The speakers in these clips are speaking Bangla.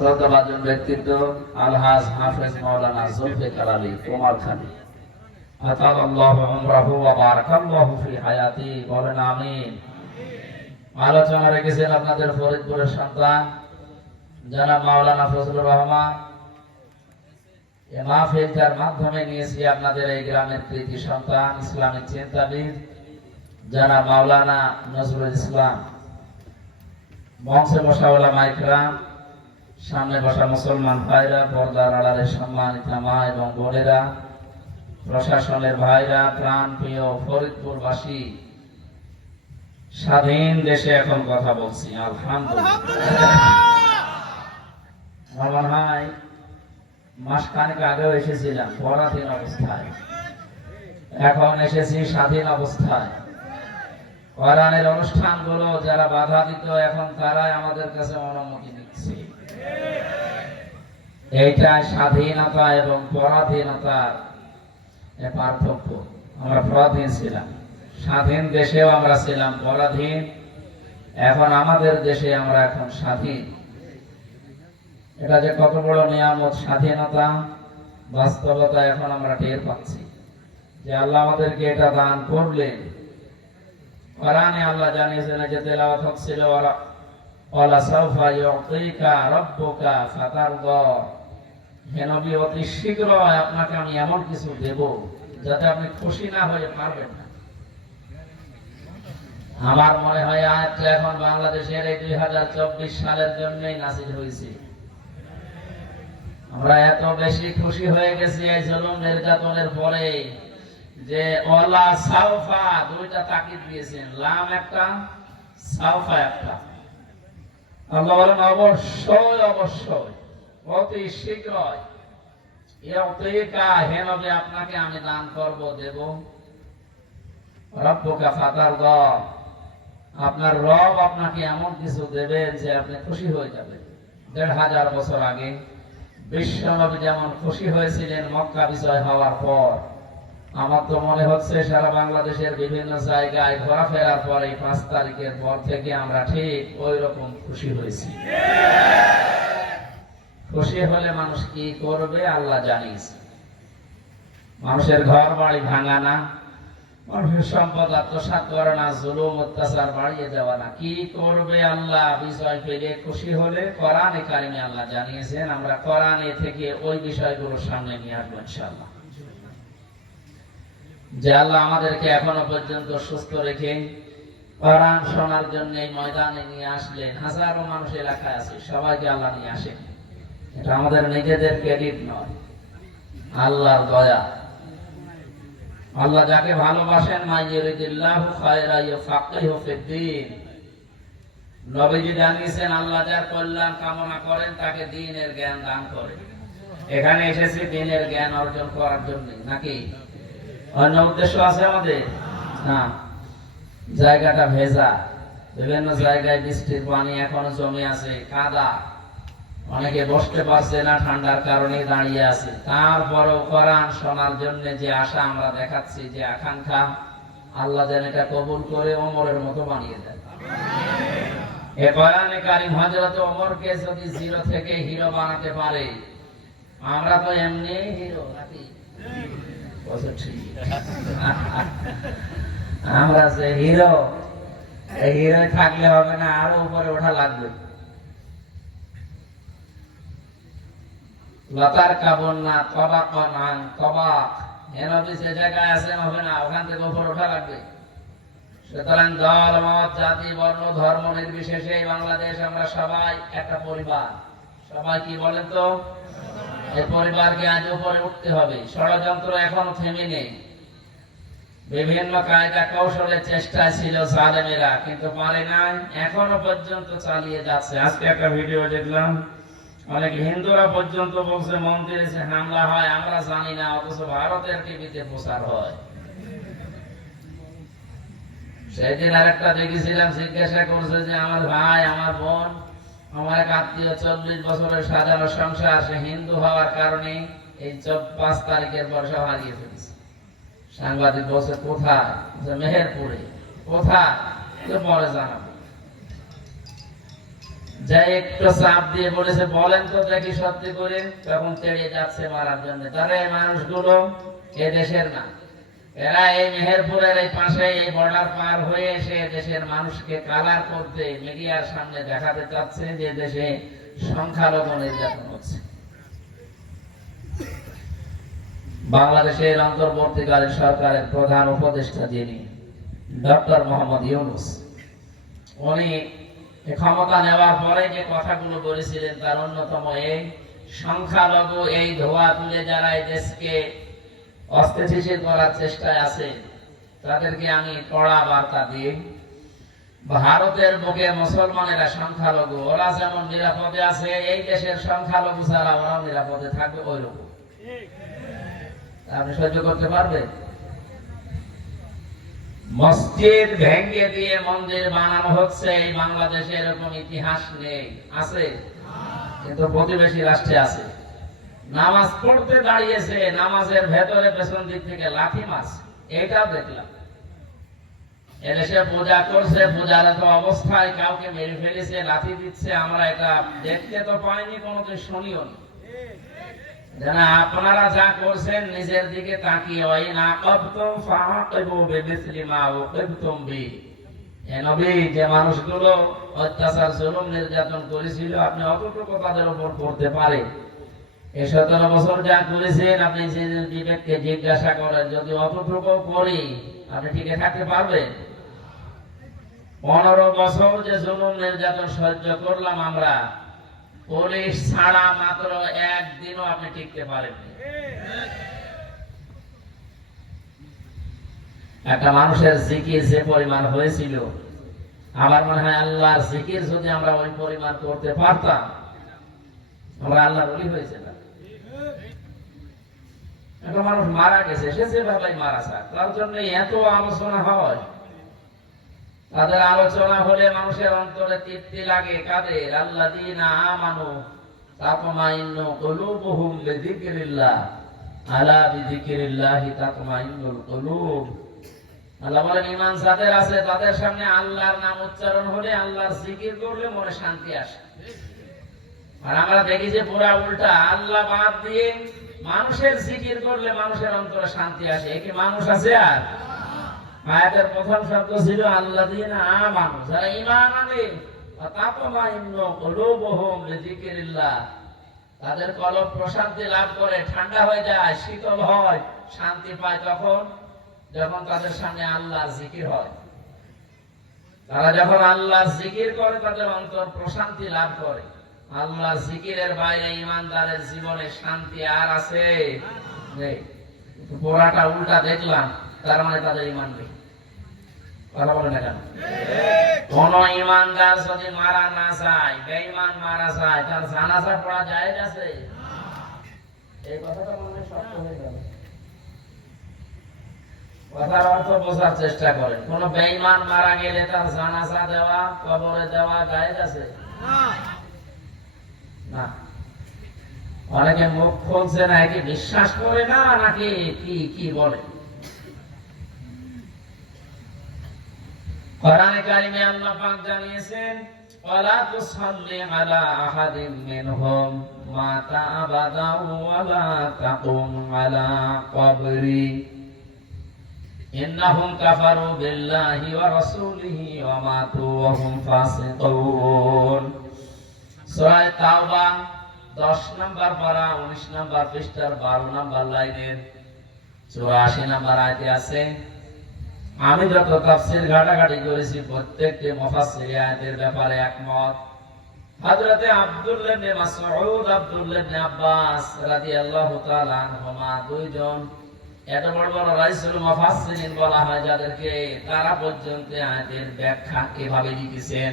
শ্রদ্ধাভাজন ব্যক্তিত্ব আলহাজ হাফেজ মাওলানা জুলফিকার আলী কুমারখালী আতালাল্লাহু উমরাহু ওয়া বারাকাল্লাহু ফি হায়াতি, বলেন আমিন। আলোচনা রেখেছেন আপনাদের ফরিদপুরের সন্তান জনাব মাওলানা ফজলুর রহমান। এই মাহফিলটার মাধ্যমে নিয়েছি আপনাদের এই গ্রামের কৃতি সন্তান ইসলামিক চিন্তাবিদ জনাব মাওলানা নজরুল ইসলাম। মঞ্চে বসা ওলামা ইকরাম, সামনে বসা মুসলমান ভাইরা, পর্দার আড়ালে সম্মানিত মা এবং বোনেরা, প্রশাসনের ভাইরা, প্রাণ প্রিয় ফরিদপুরবাসী, স্বাধীন দেশে এখন কথা বলছি আলহামদুলিল্লাহ। আমার ভাই মাসখানেক আগেও এসেছিলাম পরাধীন অবস্থায়, এখন এসেছি স্বাধীন অবস্থায়। কোরআনের অনুষ্ঠানগুলো যারা বাধা দিত এখন তারাই আমাদের কাছে অনুমতি দিচ্ছে। এইটাই স্বাধীনতা এবং পরাধীনতার পার্থক্য। আমরা পরাধীন ছিলাম, স্বাধীন দেশেও আমরা ছিলাম পরাধীন, এখন আমাদের দেশে আমরা এখন স্বাধীন। এটা যে কত বড় নিয়ামত স্বাধীনতা, বাস্তবতা এখন আমরা টের পাচ্ছি যে আল্লাহ আমাদেরকে এটা দান করলেন। কোরআনে আল্লাহ জানিয়েছেন যে তেলাওয়াত হচ্ছিল ওয়ালা সাউফা ইউতিকা রাব্বুকা ফাতারদা, হে নবী অতি শীঘ্রই আপনাকে আমি এমন কিছু দেব যাতে আপনি খুশি না হয়ে পারবেন না। আমার মনে হয় আয়াতটা এখন বাংলাদেশের এই 2024 সালের জন্যই নাযিল হয়েছে। আমরা এত বেশি খুশি হয়ে গেছি এই জুলুম নির্যাতনের পরে যে ওয়ালা সাউফা, দুইটা তাকিদ দিয়েছেন, লাম একটা, সাউফা একটা। আল্লাহ বলেন অবশ্যই অবশ্যই অতি শীঘ্রই ইউতিকা, হে নবী আপনাকে আমি দান করব, দেব। রাব্বুকা ফাতারদা, আপনার রব আপনাকে এমন কিছু দেবেন যে আপনি খুশি হয়ে যাবেন। 1500 বছর আগে বিশ্ব নবী যেমন খুশি হয়েছিলেন মক্কা বিজয় হওয়ার পর, আমার তো মনে হচ্ছে সারা বাংলাদেশের বিভিন্ন জায়গায় ঘোরাফেরার পরে 5 তারিখের পর থেকে আমরা ঠিক ওই রকম খুশি হয়েছি। খুশি হলে মানুষ কি করবে আল্লাহ জানিস। মানুষের ঘর বাড়ি ভাঙা না, মানুষের সম্পদ আত্মসাৎ করা না, জুলুম অত্যাচার বাড়িয়ে দেওয়া না, কি করবে আল্লাহ বিজয় পেলে খুশি হলে? কোরআনে কারিমে আল্লাহ জানিয়েছেন, আমরা কোরআনে থেকে ওই বিষয়গুলো সামনে নিয়ে আসবো ইনশাআল্লাহ। যে আল্লাহ আমাদেরকে এখনো পর্যন্ত সুস্থ রেখে কোরআন শোনার জন্য এই ময়দানে নিয়ে আসলেন। হাজারো মানুষ এলাকায় আছে, সবাইকে আল্লাহ নিয়ে আসেন। এটা আমাদের নিজেদের ক্রেডিট নয়, আল্লাহর দয়া। আল্লাহ যাকে ভালোবাসেন মাইয়ুরিদিল্লাহু খায়রা ইউফাক্কিহু ফিদ্দীন, নবীজি জানিয়েছেন আল্লাহ যার কল্যাণ কামনা করেন তাকে দ্বীনের জ্ঞান দান করেন। এখানে এসেছি দ্বীনের জ্ঞান অর্জন করার জন্য, নাকি অন্য উদ্দেশ্য আছে আমাদের? না। জায়গাটা ভেজা, বিভিন্ন জায়গায় বৃষ্টির পানি এখনো জমে আছে, কাদা, অনেকে বসতে পারছে না ঠান্ডার কারণে দাঁড়িয়ে আছে। তারপরেও কোরআন শোনার জন্য যে আশা আমরা দেখাচ্ছি, যে আকাঙ্ক্ষা, আল্লাহ যেন এটা কবুল করে ওমরের মতো বানিয়ে দেন। এ কোরআনে কারীম হযরত ওমরকে যদি জিরো থেকে হিরো বানাতে পারে, আমরা তো এমনি হিরো, নাকি? আমরা যে হিরো, এই হিরো থাকলে হবে না, আরো উপরে ওঠা লাগবে। লতার কাবন না তবাকন আন তবাক, নবী যে জায়গায় আছেন হবে না, ওখান থেকে উপরে ওঠা লাগবে। সুতরাং দল মত জাতি বর্ণ ধর্ম নির্বিশেষে বাংলাদেশ আমরা সবাই একটা পরিবার। সবাই কি বলেন তো? এই পরিবারকে আজ উপরে উঠতে হবে। ষড়যন্ত্র এখনো থেমে নেই। বিভিন্ন কায়দা কৌশলে চেষ্টা ছিল জালেমেরা, কিন্তু পারে নাই, এখনো পর্যন্ত চালিয়ে যাচ্ছে। আজকে একটা ভিডিও দেখলাম, অনেক হিন্দুরা পর্যন্ত বলছে মন্দিরে যে হামলা হয় আমরা জানি না, অথচ ভারতের টিভিতে প্রচার হয়। সেদিন আরেকটা দেখেছিলাম, জিজ্ঞাসা করছে যে আমার ভাই, আমার বোন, আমার এক আত্মীয় 40 বছরের সাজানো সংসার, সে হিন্দু হওয়ার কারণে এই 5 তারিখের পর সব হারিয়ে ফেলেছে। সাংবাদিক বলছে কোথায়? মেহেরপুরে। কোথায়? পরে জানাবো। যা একটু চাপ দিয়ে বলেছে বলেন তো দেখি সত্যি করে, তখন তেড়ে যাচ্ছে মারার জন্য। তারা এই মানুষগুলো এ দেশের না, এরা এই মেহেরপুরের এই পাশে এই বর্ডার পার হয়ে এসে দেশের মানুষকে কালার করতে মিডিয়ার সামনে দেখাতে চাচ্ছে যে দেশে সংখ্যালঘু নির্যাতন হচ্ছে। বাংলাদেশের অন্তর্বর্তীকালীন সরকারের প্রধান উপদেষ্টা যিনি ডক্টর মোহাম্মদ ইউনূস, উনি ক্ষমতা নেওয়ার পরে যে কথাগুলো বলেছিলেন তার অন্যতম এই সংখ্যালঘু এই ধোয়া তুলে যারা এই দেশকে অস্থিতিশীল করার চেষ্টায় আছে তাদেরকে আমি কড়া বার্তা দিই, ভারতের বুকে মুসলমানেরা সংখ্যালঘু, ওরা যেমন নিরাপদে আছে এই দেশের সংখ্যালঘু ছাড়া ওরাও নিরাপদে থাকবে ওই রকম। আপনি সহ্য করতে পারবেন? মসজিদ ভেঙে দিয়ে মন্দির বানানো হচ্ছে, এই বাংলাদেশে এরকম ইতিহাস নেই, আছে কিন্তু প্রতিবেশী রাষ্ট্রে আছে। নামাজ পড়তে দাঁড়িয়েছে, নামাজের ভেতরে পেছন দিক থেকে লাঠি মারছে, এইটাও দেখলাম। এদেশে পূজা করছে, পূজার এত অবস্থায় কাউকে মেরে ফেলেছে, লাঠি দিচ্ছে, আমরা এটা দেখতে তো পাইনি, কোনোদিন শুনিও নি। আপনারা যা করছেন নিজের দিকে তাকিয়ে ওই না কবতুম ফাআকিবু বিমিসলি মা উকিবতুম বি, এ নবী যে মানুষগুলো অত্যাচার জুলুম নির্যাতন করেছিল আপনি অতটুকু তাদের উপর করতে পারেন। এই 17 বছর যা করেছেন আপনি যে বিবেককে জিজ্ঞাসা করেন, যদি অতটুকু করি আপনি টিকে থাকতে পারবেন? 15 বছর যে জুলুম নির্যাতন সহ্য করলাম আমরা, পুলিশ ছাড়া মাত্র একদিনও আপনি টিকতে পারেন। একটা মানুষের জিকির যে পরিমাণ হয়েছিল, আমার মনে হয় আল্লাহর জিকির যদি আমরা ওই পরিমাণ করতে পারতাম আমরা আল্লাহর ওলি হয়েছে না। একটা মানুষ মারা গেছে, সে যেভাবে মারা যাক, তার জন্য এত আলোচনা হয়। তাদের আলোচনা হলে মানুষের অন্তরে তৃপ্তি লাগে। কাদের? আল্লাযীনা আমানু তাতমাইন্নু কুলুবুহুম বিযিকরিল্লাহ, আলা বিযিকরিল্লাহি তাতমাইন্নুল কুলুব। আল্লাহ বলেন ঈমান যাদের আছে তাদের সামনে আল্লাহর নাম উচ্চারণ হলে, আল্লাহর জিকির করলে মনে শান্তি আসে। আর আমরা দেখি যে পুরা উল্টা, আল্লাহ বাদ দিয়ে মানুষের জিকির করলে মানুষের অন্তরে শান্তি আসে। এ কি মানুষ আছে? আর আয়াতের প্রথম শব্দ ছিল আল্লাযীনা আমানু, যারা ঈমান আনে, তাতমাইন্নু কুলুবুহুম বিযিকরিল্লাহ, তাদের কলব প্রশান্তি লাভ করে, ঠান্ডা হয়ে যায়, শীতল হয়, শান্তি পায় তখন যখন তাদের সামনে আল্লাহর জিকির হয়। তারা যখন আল্লাহর জিকির করে তাদের অন্তর প্রশান্তি লাভ করে। আল্লাহর জিকিরের বাইরে ঈমানদারের জীবনে শান্তি আর আছে নেই। পুরাটা উল্টা দেখলাম, তার মানে তাদের ঈমান নেই। কথা বলে না কেন? কোন ঈমানদার যদি মারা না যায়, বেঈমান মারা যায়, তার জানাজা পড়া জায়েজ আছে? এই কথাটা মনে শক্ত হয়ে গেল। কথার অর্থ বোঝার চেষ্টা করেন। কোন বেঈমান মারা গেলে তার জানাজা দেওয়া, কবরে দেওয়া জায়েজ আছে? না। অনেকে মুখ খুলছে না, কি বিশ্বাস করে না নাকি কি বলে? কোরআনে কারিমে আল্লাহ পাক জানিয়েছেন, ওয়ালা তুসাল্লি আলা আহাদিম মিনহুম মাতা আবাদা ওয়ালা তাকুম আলা কবরি ইন্নাহুম কাফারু বিল্লাহি ওয়া রাসূলিহি ওয়া মাতু ওয়া হুম ফাসিকুন। সূরা তাওবা 10 নম্বর পারা 19 নম্বর পৃষ্ঠার 12 নম্বর লাইনের 84 নম্বর আয়াতে আছে। আমি যত তাফসীর ঘাটাঘাটি করেছি প্রত্যেকটি মুফাসসির আয়াতের ব্যাপারে একমত। হযরতে আব্দুল্লাহ ইবনে মাসউদ, আব্দুল্লাহ ইবনে আব্বাস রাদিয়াল্লাহু তাআলা আনহুমা, দুইজন এত বড় বড় রাইসুল মুফাসসিরিন বলা হয় যাদেরকে, তারা পর্যন্ত আয়াতের ব্যাখ্যা এভাবে লিখেছেন।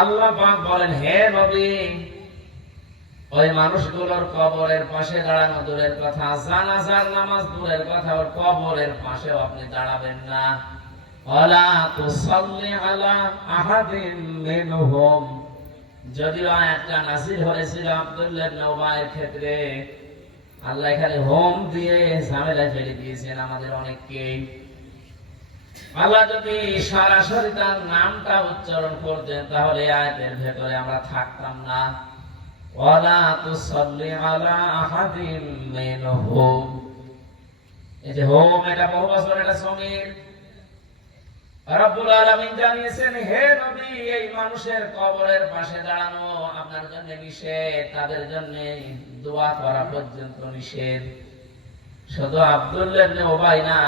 আল্লাহ পাক বলেন, হে নবী, ওই মানুষগুলোর কবরের পাশে দাঁড়ানো দূরের কথা, জানাজার নামাজ দূরের কথা, ওর কবরের পাশেও আপনি দাঁড়াবেন না। ওয়ালা তুসাল্লি আলা আহাদিন মিনহুম, যদিও আয়াতটা নাযিল হয়েছিল আব্দুল্লাহ ইবনে উবাইয়ের ক্ষেত্রে, আল্লাহ এখানে হোম দিয়ে ঝামেলা ফেলে দিয়েছেন আমাদের অনেককে। আল্লাহ যদি সরাসরি তার নামটা উচ্চারণ করতেন তাহলে আয়াতের ভেতরে আমরা থাকতাম না। ওয়ালা তুসাল্লি আলা আহাদিম মিনহুম, এই যে হোম এটা বহু বছর এটা সমীর। রব্বুল আলামিন জানিয়েছেন, হে নবী, এই মানুষের কবরের পাশে দাঁড়ানো আপনার জন্য নিষেধ, তাদের জন্য দোয়া করা পর্যন্ত নিষেধ। শুধু আব্দুল্লাহ ইবনে উবাই না,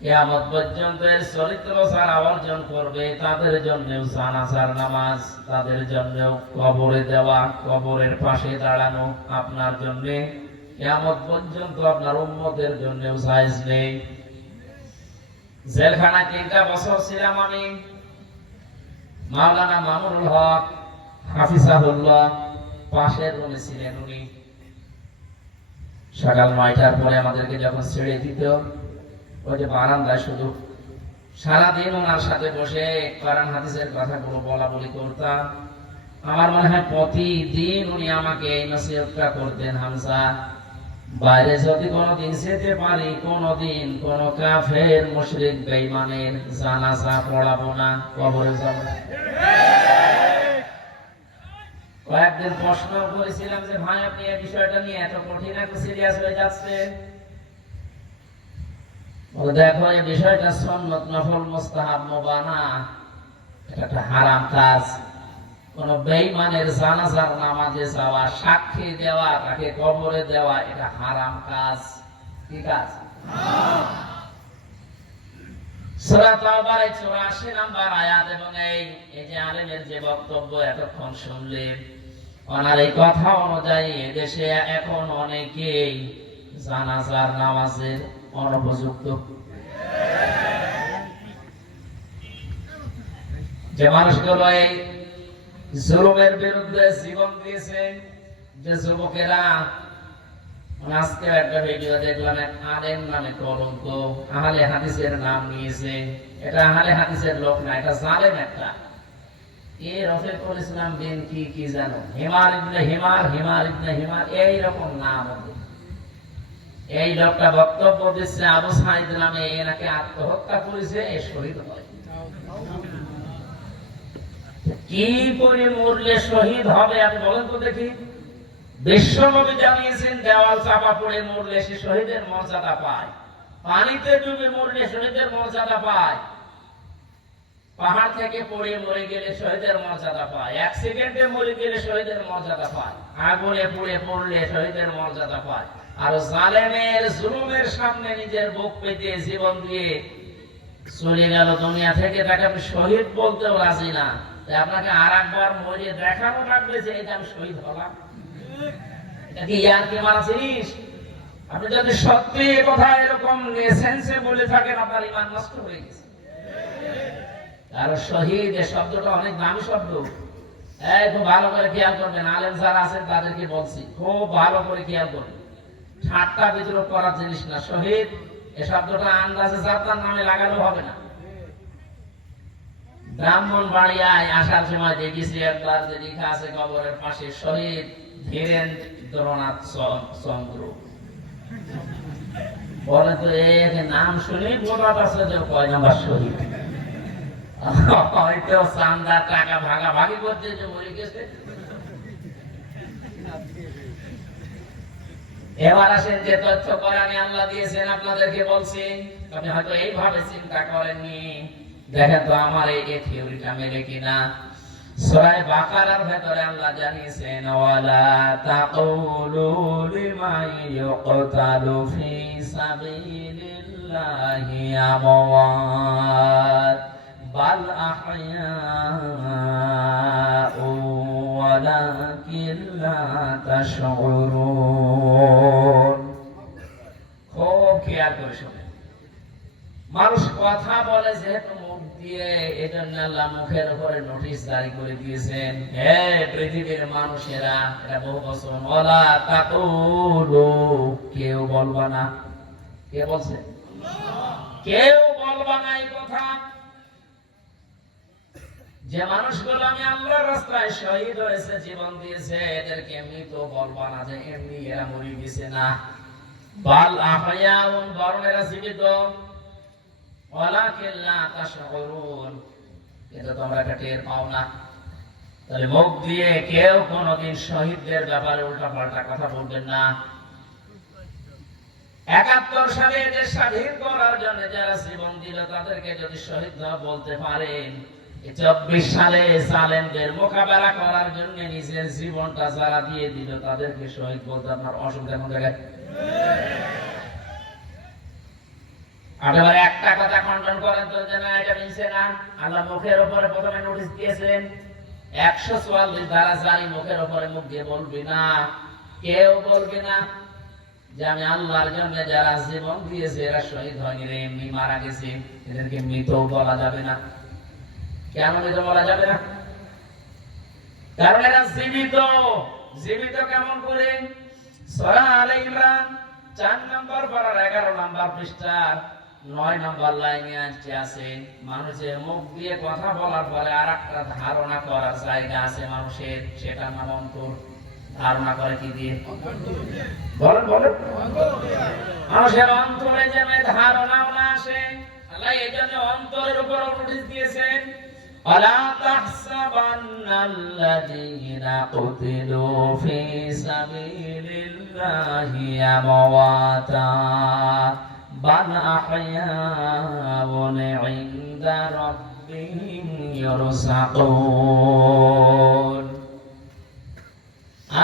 কিয়ামত পর্যন্ত এর চরিত্র ছাড়া অর্জন করবে তাদের জন্য জানাজার নামাজ, তাদের জন্য কবরে দেওয়া, কবরের পাশে দাঁড়ানো আপনার জন্য কিয়ামত পর্যন্ত আপনার উম্মতের জন্য জায়েজ নেই। জেলখানায় 3টা বছর ছিলাম আমি। মাওলানা মামুনুল হক হাফিজাহুল্লাহ পাশের রুমে ছিলেন উনি। সকাল 9টার পরে আমাদেরকে যখন ছেড়ে দিত, ওই যে বারান্দায় শুধু সারাদিন ওনার সাথে বসে কোরআন হাদিসের কথাগুলো বলা বলি করতাম। আমার মনে হয় প্রতিদিন উনি আমাকে এই নসিহতটা করতেন, হামজা, বাইরে যদি কোনোদিন যেতে পারি, কোনোদিন কোন কাফের মুশরিক বেঈমানের জানাজা পড়াবো না, কবরে যাব না। কয়েকদিন প্রশ্ন করেছিলাম যে ভাই আপনি এই বিষয়টা নিয়ে এত কঠিন এত সিরিয়াস হয়ে যাচ্ছেন। দেখো এই বিষয়টা সুন্নাত নফল মুস্তাহাব মুবাহ না, এটা একটা হারাম কাজ। কোন বেঈমানের জানাজার নামাজে যাওয়া, সাক্ষী দেওয়া, তাকে কবরে দেওয়া, এটা হারাম কাজ। কি কাজ? সূরা তাওবার 84 নম্বর আয়াত। এবং এই যে আলেমের যে বক্তব্য এতক্ষণ শুনলেন, ওনার এই কথা অনুযায়ী এদেশে এখন অনেকেই জানাজার নামাজের অনুপযুক্ত। যে মানুষগুলো এই জুলুমের বিরুদ্ধে জীবন দিয়েছে, যে যুবকেরা, আজকে একটা ভিডিও দেখলাম, আলেম নামে কলঙ্ক, আহলে হাদিসের নাম নিয়েছে। এটা আহলে হাদিসের লোক না, এটা জালেম একটা। রফিকুল ইসলাম বিন কি জানো, হিমার ইবনে হিমার, হিমার ইবনে হিমার, এইরকম নাম। এই লোকটা বক্তব্য দিচ্ছে আবু সাঈদ নামে এনাকে আত্মহত্যা করেছে, এ শহীদ হয়। কি করে মরলে শহীদ হবে আপনি বলেন তো দেখি? বিশ্বনবী জানিয়েছেন দেওয়াল চাপা পড়ে মরলে সে শহীদের মর্যাদা পায়, পানিতে ডুবে মরলে শহীদের মর্যাদা পায়, পাহাড় থেকে পড়ে মরে গেলে শহীদের মর্যাদা পায়, অ্যাক্সিডেন্টে মরে গেলে শহীদের মর্যাদা পায়, আগুনে পুড়ে পড়লে শহীদের মর্যাদা পায়। আর জালেমের জুলুমের সামনে নিজের বুক পেতে জীবন দিয়ে চলে গেল দুনিয়া থেকে, তাকে আপনি শহীদ বলতেও রাজি না। আপনাকে আর একবার মরে দেখানো লাগবে যে এই যে আমি শহীদ হলাম। এটা কি ইয়ার কি মারা জিনিস? আপনি যদি সত্যি এই কথা এরকম এসেন্সে বলে থাকেন, আপনার ঈমান নষ্ট হয়ে গেছে। আর শহীদ এই শব্দটা অনেক দামি শব্দ। খুব ভালো করে খেয়াল করবেন, আলেম যারা আছেন তাদেরকে বলছি, খুব ভালো করে খেয়াল করবেন। ঠাট্টা বিদ্রোহ করার জিনিস না। শহীদ এই শব্দটা আন্দাজে যাত্রার নামে লাগানো হবে না। ব্রাহ্মণবাড়িয়ায় আসার সময় দেখেছি একবার যে লেখা আছে কবরের পাশে, শহীদ ধীরেন্দ্রনাথ চন্দ্র। বলে তো এর নাম শুনে বোঝা যাচ্ছে যে কয় নাম্বার শহীদ। হয়তো চাঁদার টাকা ভাগাভাগি করতে যে মরে গেছে। এবার আসেন যে তথ্য কোরআনে আল্লাহ দিয়েছেন, আপনাদেরকে বলছি, আপনি হয়তো এইভাবে চিন্তা করেননি। দেখেন তো আমার এই থিওরিটা মেলে কিনা। সূরা বাকারার ভেতরে আল্লাহ জানিয়েছেন, ওয়ালা তাকুলু লিমান ইউকতালু ফি সাবিলিল্লাহি আমওয়াত বাল আহইয়াউ ওয়ালাকিন লা তাশউরুন। খুব খেয়াল করে শুনেন। মানুষ কথা বলে যেহেতু মুখ দিয়ে, এজন্য আল্লাহ মুখের উপরে নোটিশ জারি করে দিয়েছেন, হে পৃথিবীর মানুষেরা, এটা বহু বচন, ওয়ালা তাকুলু, কেউ বলবা না। কে বলছে? কেউ বলবা না এই কথা। যে মানুষগুলো আমি আল্লাহর রাস্তায় শহীদ হয়েছে, জীবন দিয়েছে, এদেরকে এমনি তো বলবা না যে এমনি এরা মরে গেছে, না। বাল আহয়াউন, বরং এরা জীবিত। ওয়ালাকিন লা তাশউরুন, কিন্তু তোমরা এটা টের পাও না। তাহলে মুখ দিয়ে কেউ কোনোদিন শহীদদের ব্যাপারে উল্টাপাল্টা কথা বলবেন না। ৭১ সালে দেশ স্বাধীন করার জন্য যারা জীবন দিল তাদেরকে যদি শহীদ বলতে পারেন, ২৪ সালে জালেমদের মোকাবেলা করার জন্য নিজের জীবনটা যারা দিয়ে দিল তাদেরকে শহীদ বলতে আপনার অসুবিধা কোন জায়গায়? একেবারে একটা কথা খণ্ডন করেন তো, যে না এটা মিলছে না। আল্লাহ মুখের উপরে প্রথমে নোটিশ দিয়েছেন ১৪৪ ধারা জারি, মুখের উপরে মুখ দিয়ে বলবি না, কেউ বলবি না যে আমি আল্লাহর জন্য যারা জীবন দিয়েছে এরা শহীদ হয়নি রে, এমনি মারা গেছে, এদেরকে মৃত বলা যাবে না। কেন মৃত বলা যাবে না? কারণ এরা জীবিত। জীবিত কেমন করে? সূরা আলে ইমরান ৪ নম্বর পারার ১১ নম্বর পৃষ্ঠার ৯ নম্বর লাইনে আছে, মানুষের মুখ দিয়ে কথা বলার পরে আর একটা ধারণা করার জায়গা আছে মানুষের, সেটার নাম অন্তর। ধারণা করে কি দিয়ে? বলেন বলেন। মানুষের অন্তরে যেন ধারণাও না আসে, আল্লাহ এই জন্য অন্তরের উপর নোটিশ দিয়েছেন, ওয়ালা তাহসাবান্নাল্লাযীনা কুতিলু ফী সাবিলিল্লাহি আমওয়াতা বাল আহইয়াউন ইনদা রাব্বিহিম ইউরযাকুন।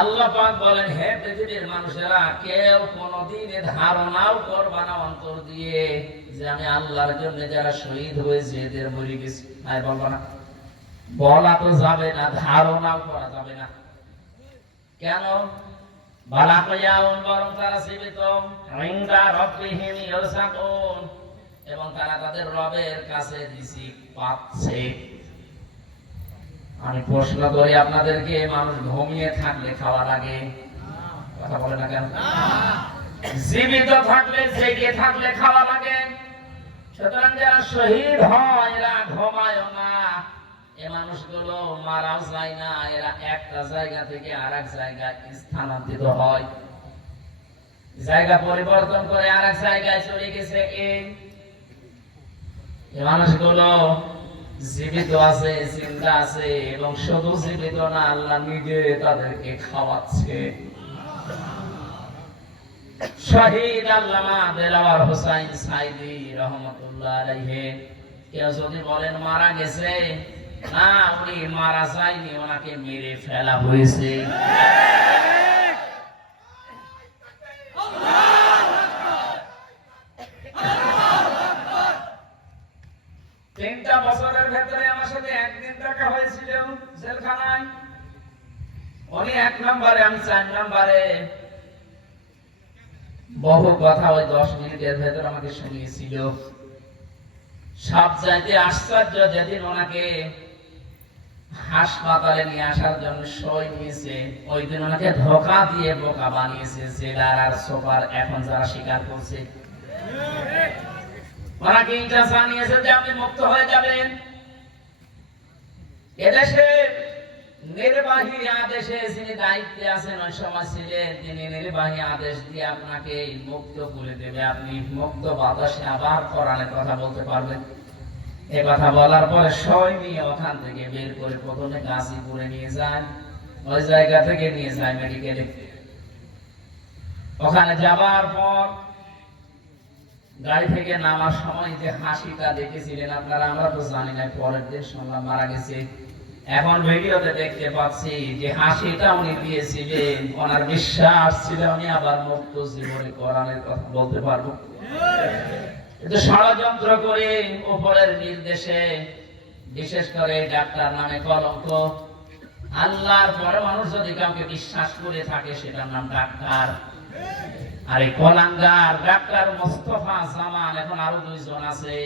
আল্লাহ পাক বলেন, হে পৃথিবীর মানুষেরা, কেউ কোনদিন ধারণাও করবা না অন্তর দিয়ে যে আমি আল্লাহর জন্য যারা শহীদ হয়েছে এদের মরে গেছি। তাই বলবো না, বলা তো যাবে না, ধারণাও করা যাবে না। কেন? বালা কয়াউন, বরং তারা জীবিত, ইনদা রাব্বিহিম ইউরযাকুন, এবং তারা তাদের রবের কাছে রিজিক পাচ্ছে। আমি প্রশ্ন করি আপনাদেরকে, মানুষ ঘুমিয়ে থাকলে খাওয়া লাগে? কথা বলে না কেন? জীবিত থাকলে, জেগে থাকলে খাওয়া লাগে। সুতরাং যারা শহীদ হয় এরা ঘুমায় না, এ মানুষগুলো মারাও যায় না, এরা একটা জায়গা থেকে আর এক জায়গায় স্থানান্তরিত হয়, জায়গা পরিবর্তন করে আর এক জায়গায় চলে গেছে। এই মানুষগুলো জীবিত আছে, জিন্দা আছে, এবং শুধু জীবিত না, আল্লাহ নিজে তাদেরকে খাওয়াচ্ছে। শহীদ আল্লামা দেলাওয়ার হোসাইন সাইদি রহমাতুল্লাহ আলাইহি, কেউ যদি বলেন মারা গেছে, না, উনি মারা যায়নি, ওনাকে মেরে ফেলা হয়েছে। 3টা বছরের ভেতরে আমার সাথে একদিন দেখা হয়েছিল জেলখানায়। উনি 1 নম্বরে, আমি 4 নম্বরে। বহু কথা ওই 10 মিনিটের ভেতর আমাকে শুনিয়েছিল। সবচাইতে আশ্চর্য, যেদিন ওনাকে হাসপাতালে নিয়ে আসার জন্য সই নিয়েছে, ওই দিন ওনাকে ধোঁকা দিয়ে বোকা বানিয়েছে জেলার আর সুপার, এখন যারা স্বীকার করছে। ওনাকে এটা জানিয়েছে যে আপনি মুক্ত হয়ে যাবেন। এদেশে নির্বাহী আদেশে যিনি দায়িত্বে আছেন ওই সময় ছিলেন, তিনি নির্বাহী আদেশ দিয়ে আপনাকে মুক্ত করে দেবে, আপনি মুক্ত বাতাসে আবার কোরআনের কথা বলতে পারবেন। এ কথা বলার পরে সই নিয়ে ওখান থেকে বের করে প্রথমে গাজীপুরে নিয়ে যায়, ওই জায়গা থেকে নিয়ে যায় মেডিকেলে। ওখানে যাবার পর গাড়ি থেকে নামার সময় যে হাসিটা দেখেছিলেন আপনারা, আমরা তো জানি না, পরের দিন শুনলাম মারা গেছে। এখন ভিডিওতে দেখতে পাচ্ছি যে হাসিটা উনি দিয়েছিলেন, ওনার বিশ্বাস ছিল আমি আবার মুক্ত জীবনে কোরআনের কথা বলতে পারবো। কিন্তু ষড়যন্ত্র করে উপরের নির্দেশে, বিশেষ করে ডাক্তার নামে কলঙ্ক, আল্লাহর পরে মানুষ যদি কাউকে বিশ্বাস করে থাকে সেটার নাম ডাক্তার। আর এই কলাঙ্গার ডাক্তার মোস্তফা জামান, এখন আরো 2 জন আছে,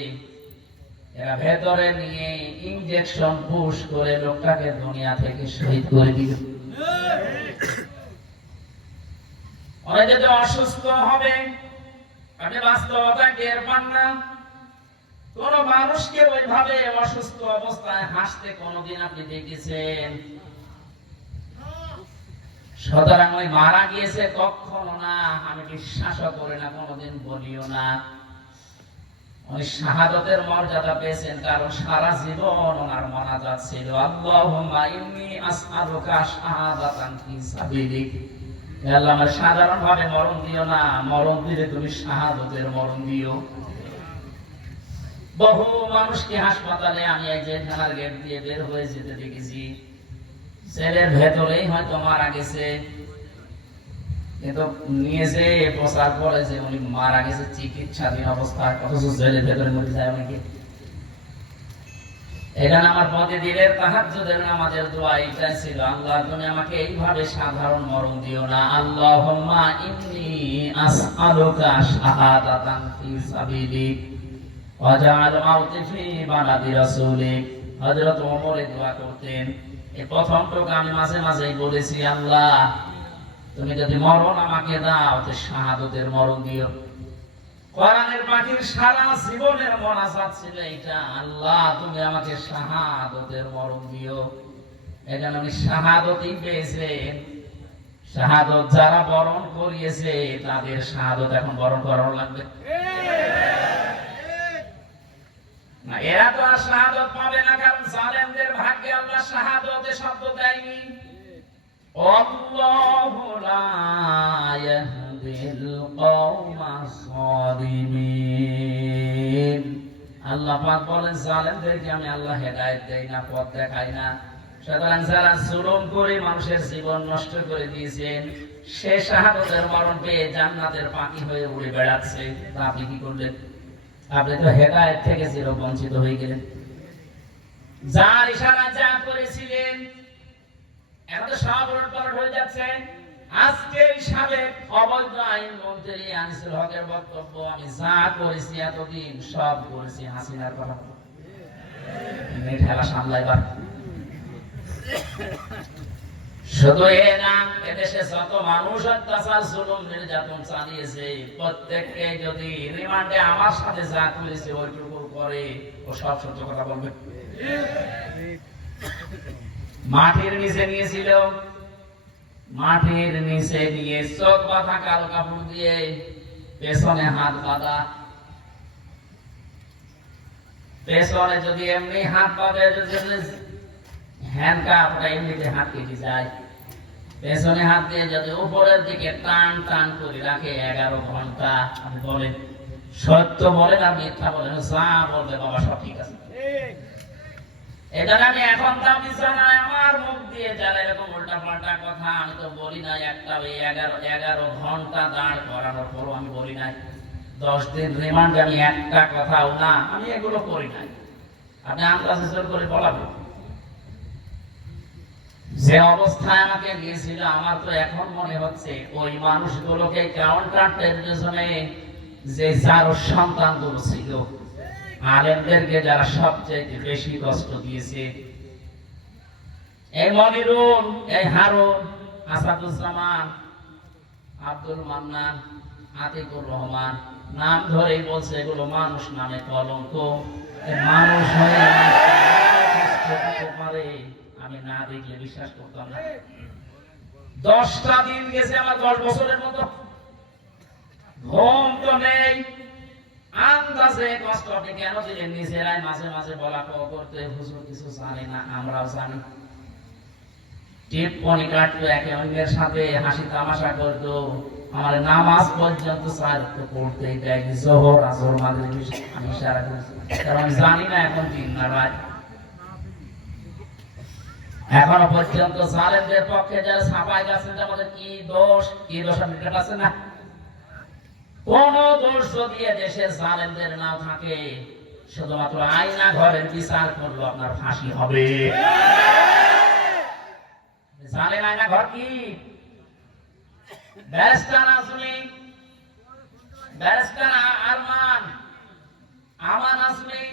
এরা ভেতরে নিয়ে ইনজেকশন পুশ করে লোকটাকে দুনিয়া থেকে শহীদ করে দিল। ওরা যদি অসুস্থ হবে, আপনি বাস্তবতা টের পান না। কোন মানুষকে ওইভাবে অসুস্থ অবস্থায় হাসতে কোনদিন আপনি দেখেছেন? সুতরাং ওই মারা গিয়েছে কখনো না, আমি বিশ্বাসও করি না, কোনদিন বলিও না। উনি শাহাদাতের মর্যাদা পেয়েছেন কারণ সারা জীবন ওনার মোনাজাত ছিল আল্লাহুম্মা ইন্নী আসআলুকা শাহাদাতান ফি সাবিলিক। হে আল্লাহ, আমার সাধারণ ভাবে মরণ দিও না, মরণ দিলে তুমি শাহাদাতের মরণ দিও। বহু মানুষকে হাসপাতালে আমি এক জেলখানার গেট দিয়ে বের হয়ে যেতে দেখেছি, সেলের ভেতরেই হয়তো মারা গেছে, কিন্তু নিয়েছে প্রচার করে যে উনি মারা গেছে চিকিৎসাধীন অবস্থায়, অথচ জেলের ভেতরে মরে যায় অনেকে। এখানে আমার প্রতিদিনের তাহাজ্জুদের নামাজের দোয়া এইটাই ছিল, আল্লাহ তুমি আমাকে এইভাবে সাধারণ মরণ দিও না। আল্লাহুম্মা ইন্নী আসআলুকা শাহাদাতান ফি সাবিলিক ওয়াজআল মাউতি ফি বালাদি রাসূলিক। হযরত ওমর এই দোয়া করতেন। এই প্রথমটুকু আমি মাঝে মাঝেই বলেছি, আল্লাহ তুমি যদি মরণ আমাকে দাও তো শাহাদাতের মরণ দিও। কোরআনের পাখির সারা জীবনের মোনাজাত ছিল এটা, আল্লাহ তুমি আমাকে শাহাদাতের মরণ দিও। এখানে উনি শাহাদাতই পেয়েছেন। শাহাদাত যারা বরণ করিয়েছে তাদের শাহাদাত এখন বরণ করানো লাগবে না, এরা তো আর শাহাদাত পাবে না, কারণ জালেমদের ভাগ্যে আল্লাহ শাহাদাতের শব্দ দেয়নি। আল্লাহু লা ইয়াহদিল কওমাস সালিমিন। আল্লাহ পাক বলেন জালেমদেরকে আমি আল্লাহ হেদায়েত দেই না, পথ দেখাই না। সুতরাং যারা জুলুম করে মানুষের জীবন নষ্ট করে দিয়েছেন, সে শাহাদাতের মরণ পেয়ে জান্নাতের পাখি হয়ে উড়ে বেড়াচ্ছে, তা আপনি কি করলেন? আপনি তো হেদায়েত থেকে চির বঞ্চিত হয়ে গেলেন। যার ইশারা যা করেছিলেন এখন তো সব উলটপালট হয়ে যাচ্ছে। আজকে সাবেক অবৈধ আইন মন্ত্রী আনিসুল হকের বক্তব্য, আমি যা করেছি এতদিন সব করেছি হাসিনার কথা, ঠেলা সামলাইবার। শুধু এ না, এদেশে যত মানুষ অত্যাচার জুলুম নির্যাতন চালিয়েছে প্রত্যেককে যদি রিমান্ডে আমার সাথে যা করেছে ওইটুকু করে, ও সব সত্য কথা বলবে। মাটির নিচে নিয়েছিল, মাটির নিচে নিয়ে চোখ বাঁধা কালো কাপড় দিয়ে পেছনে হাত বাঁধা, পেছনে যদি এমনি হাত বাঁধে, হ্যান্ডকাপ এমনিতে হাত কেটে যায়, পেছনে হাত দিয়ে যদি উপরের দিকে টান টান করে রাখে 11 ঘন্টা। আপনি বলেন সত্য বলেন আর মিথ্যা বলেন, যা বলবে বাবা সব ঠিক আছে। এটা আমি এখন দাবি জানাই, আমার মুখ দিয়ে যারা এরকম উল্টা পাল্টা কথা, আমি তো বলি নাই একটা ওই 11 ঘন্টা দাঁড় করানোর পরও আমি বলি নাই 10 দিন রিমান্ডে আমি একটা কথাও না, আমি এগুলো করি নাই। আপনি আন্দাজে জোর করে বলাবেন যে অবস্থায় আমাকে নিয়েছিল, আমার তো এখন মনে হচ্ছে ওই মানুষগুলোকে কাউন্টার টেররিজমে যে যার সন্তানগুলো ছিল, আলেমদেরকে যারা সবচেয়ে বেশি কষ্ট দিয়েছে, এই মনিরুল, এই হারুন, আসাদুজ্জামান, আব্দুল মান্নান, আতিকুর রহমান, নাম ধরেই বলছে এগুলো মানুষ নামে কলঙ্ক। মানুষ হয়ে পারে আমি না দেখলে বিশ্বাস করতাম না। 10টা দিন গেছে আমার, 10 বছরের মতো, ঘুম তো নেই। আন্দাজে কষ্ট আপনি কেন দিলেন? নিজেরাই মাঝে মাঝে বলা করতে, হুজুর কিছু জানি না, আমরাও জানি। টিপ্পনি কাটতো, একে অন্যের সাথে হাসি তামাশা করতো, আমার নামাজ পর্যন্ত পড়তে দেয়, জোহর আসর মাগরিব আমি ইশারা করেছি, কারণ আমি জানি না এখন দিন না রাত। এখনো পর্যন্ত জালেমদের পক্ষে যারা ছাপাই গেছেন, আমাদের কি দোষ আপনি কাটাচ্ছেন না? কোন দোষ যদি দেশের জালেমদের না থাকে, শুধুমাত্র আয়না ঘরের বিচার করলো আপনার ফাঁসি হবে। জালেম আয়না ঘর কি? ব্যারিস্টার আজমি, ব্যারিস্টার আরমান, আমান আজমি,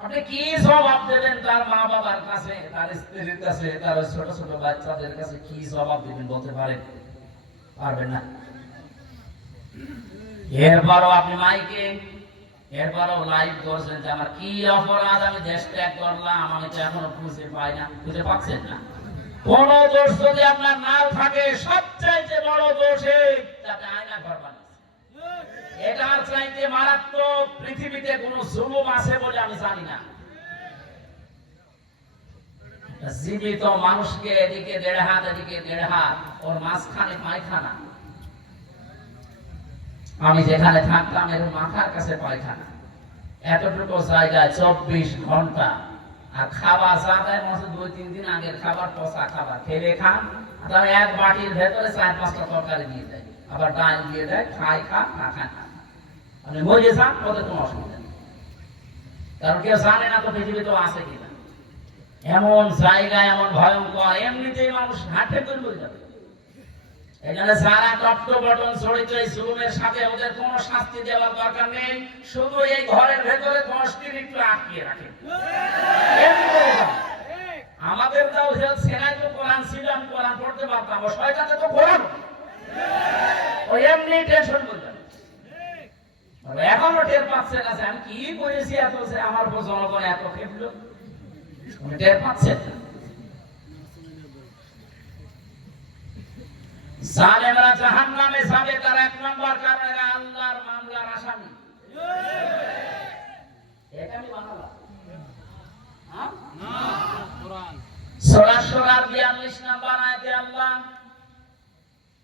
আপনি কি জবাব দেবেন তার মা বাবার কাছে, তার স্ত্রীর কাছে, তার ছোট ছোট বাচ্চাদের কাছে কি জবাব দেবেন বলতে পারেন? পারবেন না। এরপরও আপনি মাইকে, এরপরও লাইভ করছেন যে আমার কি অপরাধ, আমি দেশ ত্যাগ করলাম, আমি তো এখনো খুঁজে পাই না। খুঁজে পাচ্ছেন না? কোন দোষ যদি আপনার নাও থাকে, সবচাইতে বড় দোষ যাতে আয়না ঘর বানিয়েছে। এটার চাইতে মারাত্মক পৃথিবীতে পৃথিবীতে কোনো জুলুম আছে বলে আমি জানি না। জীবিত মানুষকে এদিকে 1.5 হাত এদিকে 1.5 হাত, ওর মাঝখানে পায়খানা। আমি যেখানে থাকতাম এর মাথার কাছে পায়খানা, এতটুকু জায়গায় 24 ঘন্টা। আর খাবার যা দেয় মাসে 2-3 দিন আগের খাবার, পচা খাবার খেলে খান। আর এক বাটির ভেতরে 4-5টা তরকারি দিয়ে দেয়, আবার ডাল দিয়ে দেয়, খাই খা না খান। মানে মরে যান, ওদের কোনো অসুবিধা নেই, কারণ কেউ জানে না তো পৃথিবীতে আছে কিনা। এমন জায়গায় এমন ভয়ঙ্কর, এমনিতেই মানুষ হাঁটে করে মরে যাবে। এখানে যারা টপ্ট বটন জড়িত এই জুলুমের সাথে, ওদের কোনো শাস্তি দেওয়ার দরকার নেই, শুধু এই ঘরের ভেতরে 10 দিন একটু আটকিয়ে রাখে। আমাদের তাও সেনায় তো কোরআন ছিল, আমি কোরআন পড়তে পারতাম, শয়তানে তো কোরআন ওই এমনি টেনশন করতেন। এখনো টের পাচ্ছে না যে আমি কি করেছি, এত যে আমার উপর জনগণ এত খেপল, টের পাচ্ছে না। জালেমরা জাহান্নামে যাবে, তার 1 নম্বর কারণ এরা আল্লাহর মামলার আসামি। এটা আমি বানালাম না, কোরআন সূরা শুরার 42 নম্বর আয়াতে আল্লাহ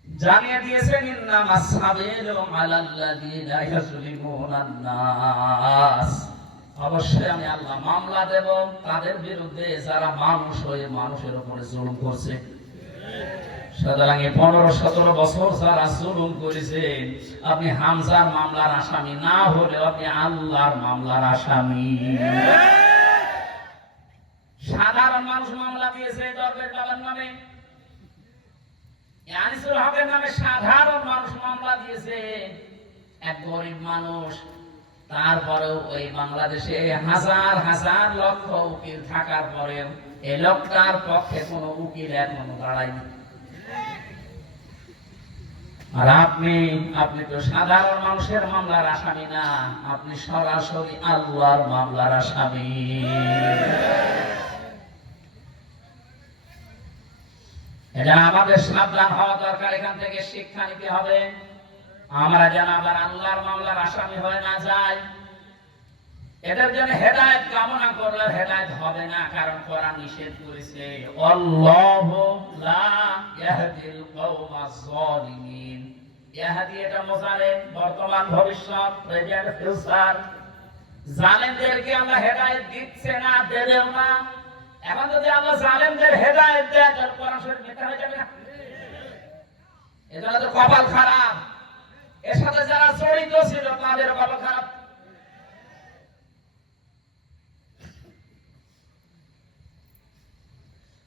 জানিয়ে দিয়েছেন, ইন্নামাস সাবিলু আলাল্লাযিনা ইয়াজলিমুনান নাস। অবশ্যই আমি আল্লাহ মামলা দেব তাদের বিরুদ্ধে যারা মানুষ হয়ে মানুষের উপরে জুলুম করছে। সুতরাং 15-17 বছর যারা জুলুম করেছেন, আপনি হামজার মামলার আসামি না হলেও আপনি আল্লাহর মামলার আসামি। সাধারণ মানুষ মামলা দিয়েছে দরবেশ বাবার নামে, আনিসুল হকের নামে সাধারণ মানুষ মামলা দিয়েছে, এক গরিব মানুষ। তারপরেও ওই বাংলাদেশে হাজার হাজার লক্ষ উকিল থাকার পরেও এই লোকটার পক্ষে কোনো উকিল এখনো দাঁড়ায়নি। আর আপনি তো সাধারণ মানুষের মামলার আসামি না, আপনি সরাসরি আল্লাহর মামলার আসামি। এটা আমাদের সাবধান হওয়া দরকার, এখান থেকে শিক্ষা নিতে হবে। আমরা যেন আবার আল্লাহর মামলার আসামি হয়ে না যাই। এদের জন্য হেদায়েত কামনা করলে হেদায়েত হবে না, কারণ কোরআন নিষেধ করেছে, আল্লাহু লা ইয়াহদিল কওমাজ যালিমিন। ইয়াহদি এটা মুজারে, বর্তমান ভবিষ্যৎ, প্রেজেন্ট ফিউচার। জালেমদেরকে আল্লাহ হেদায়েত দিচ্ছে না, দেবেও না। এখন যদি আল্লাহ জালেমদের হেদায়েত দেয়, তাহলে কোরআন শরীফ মিথ্যা হয়ে যাবে না? এজন্য তো কপাল খারাপ, এর সাথে যারা জড়িত ছিল তাদের কপাল খারাপ।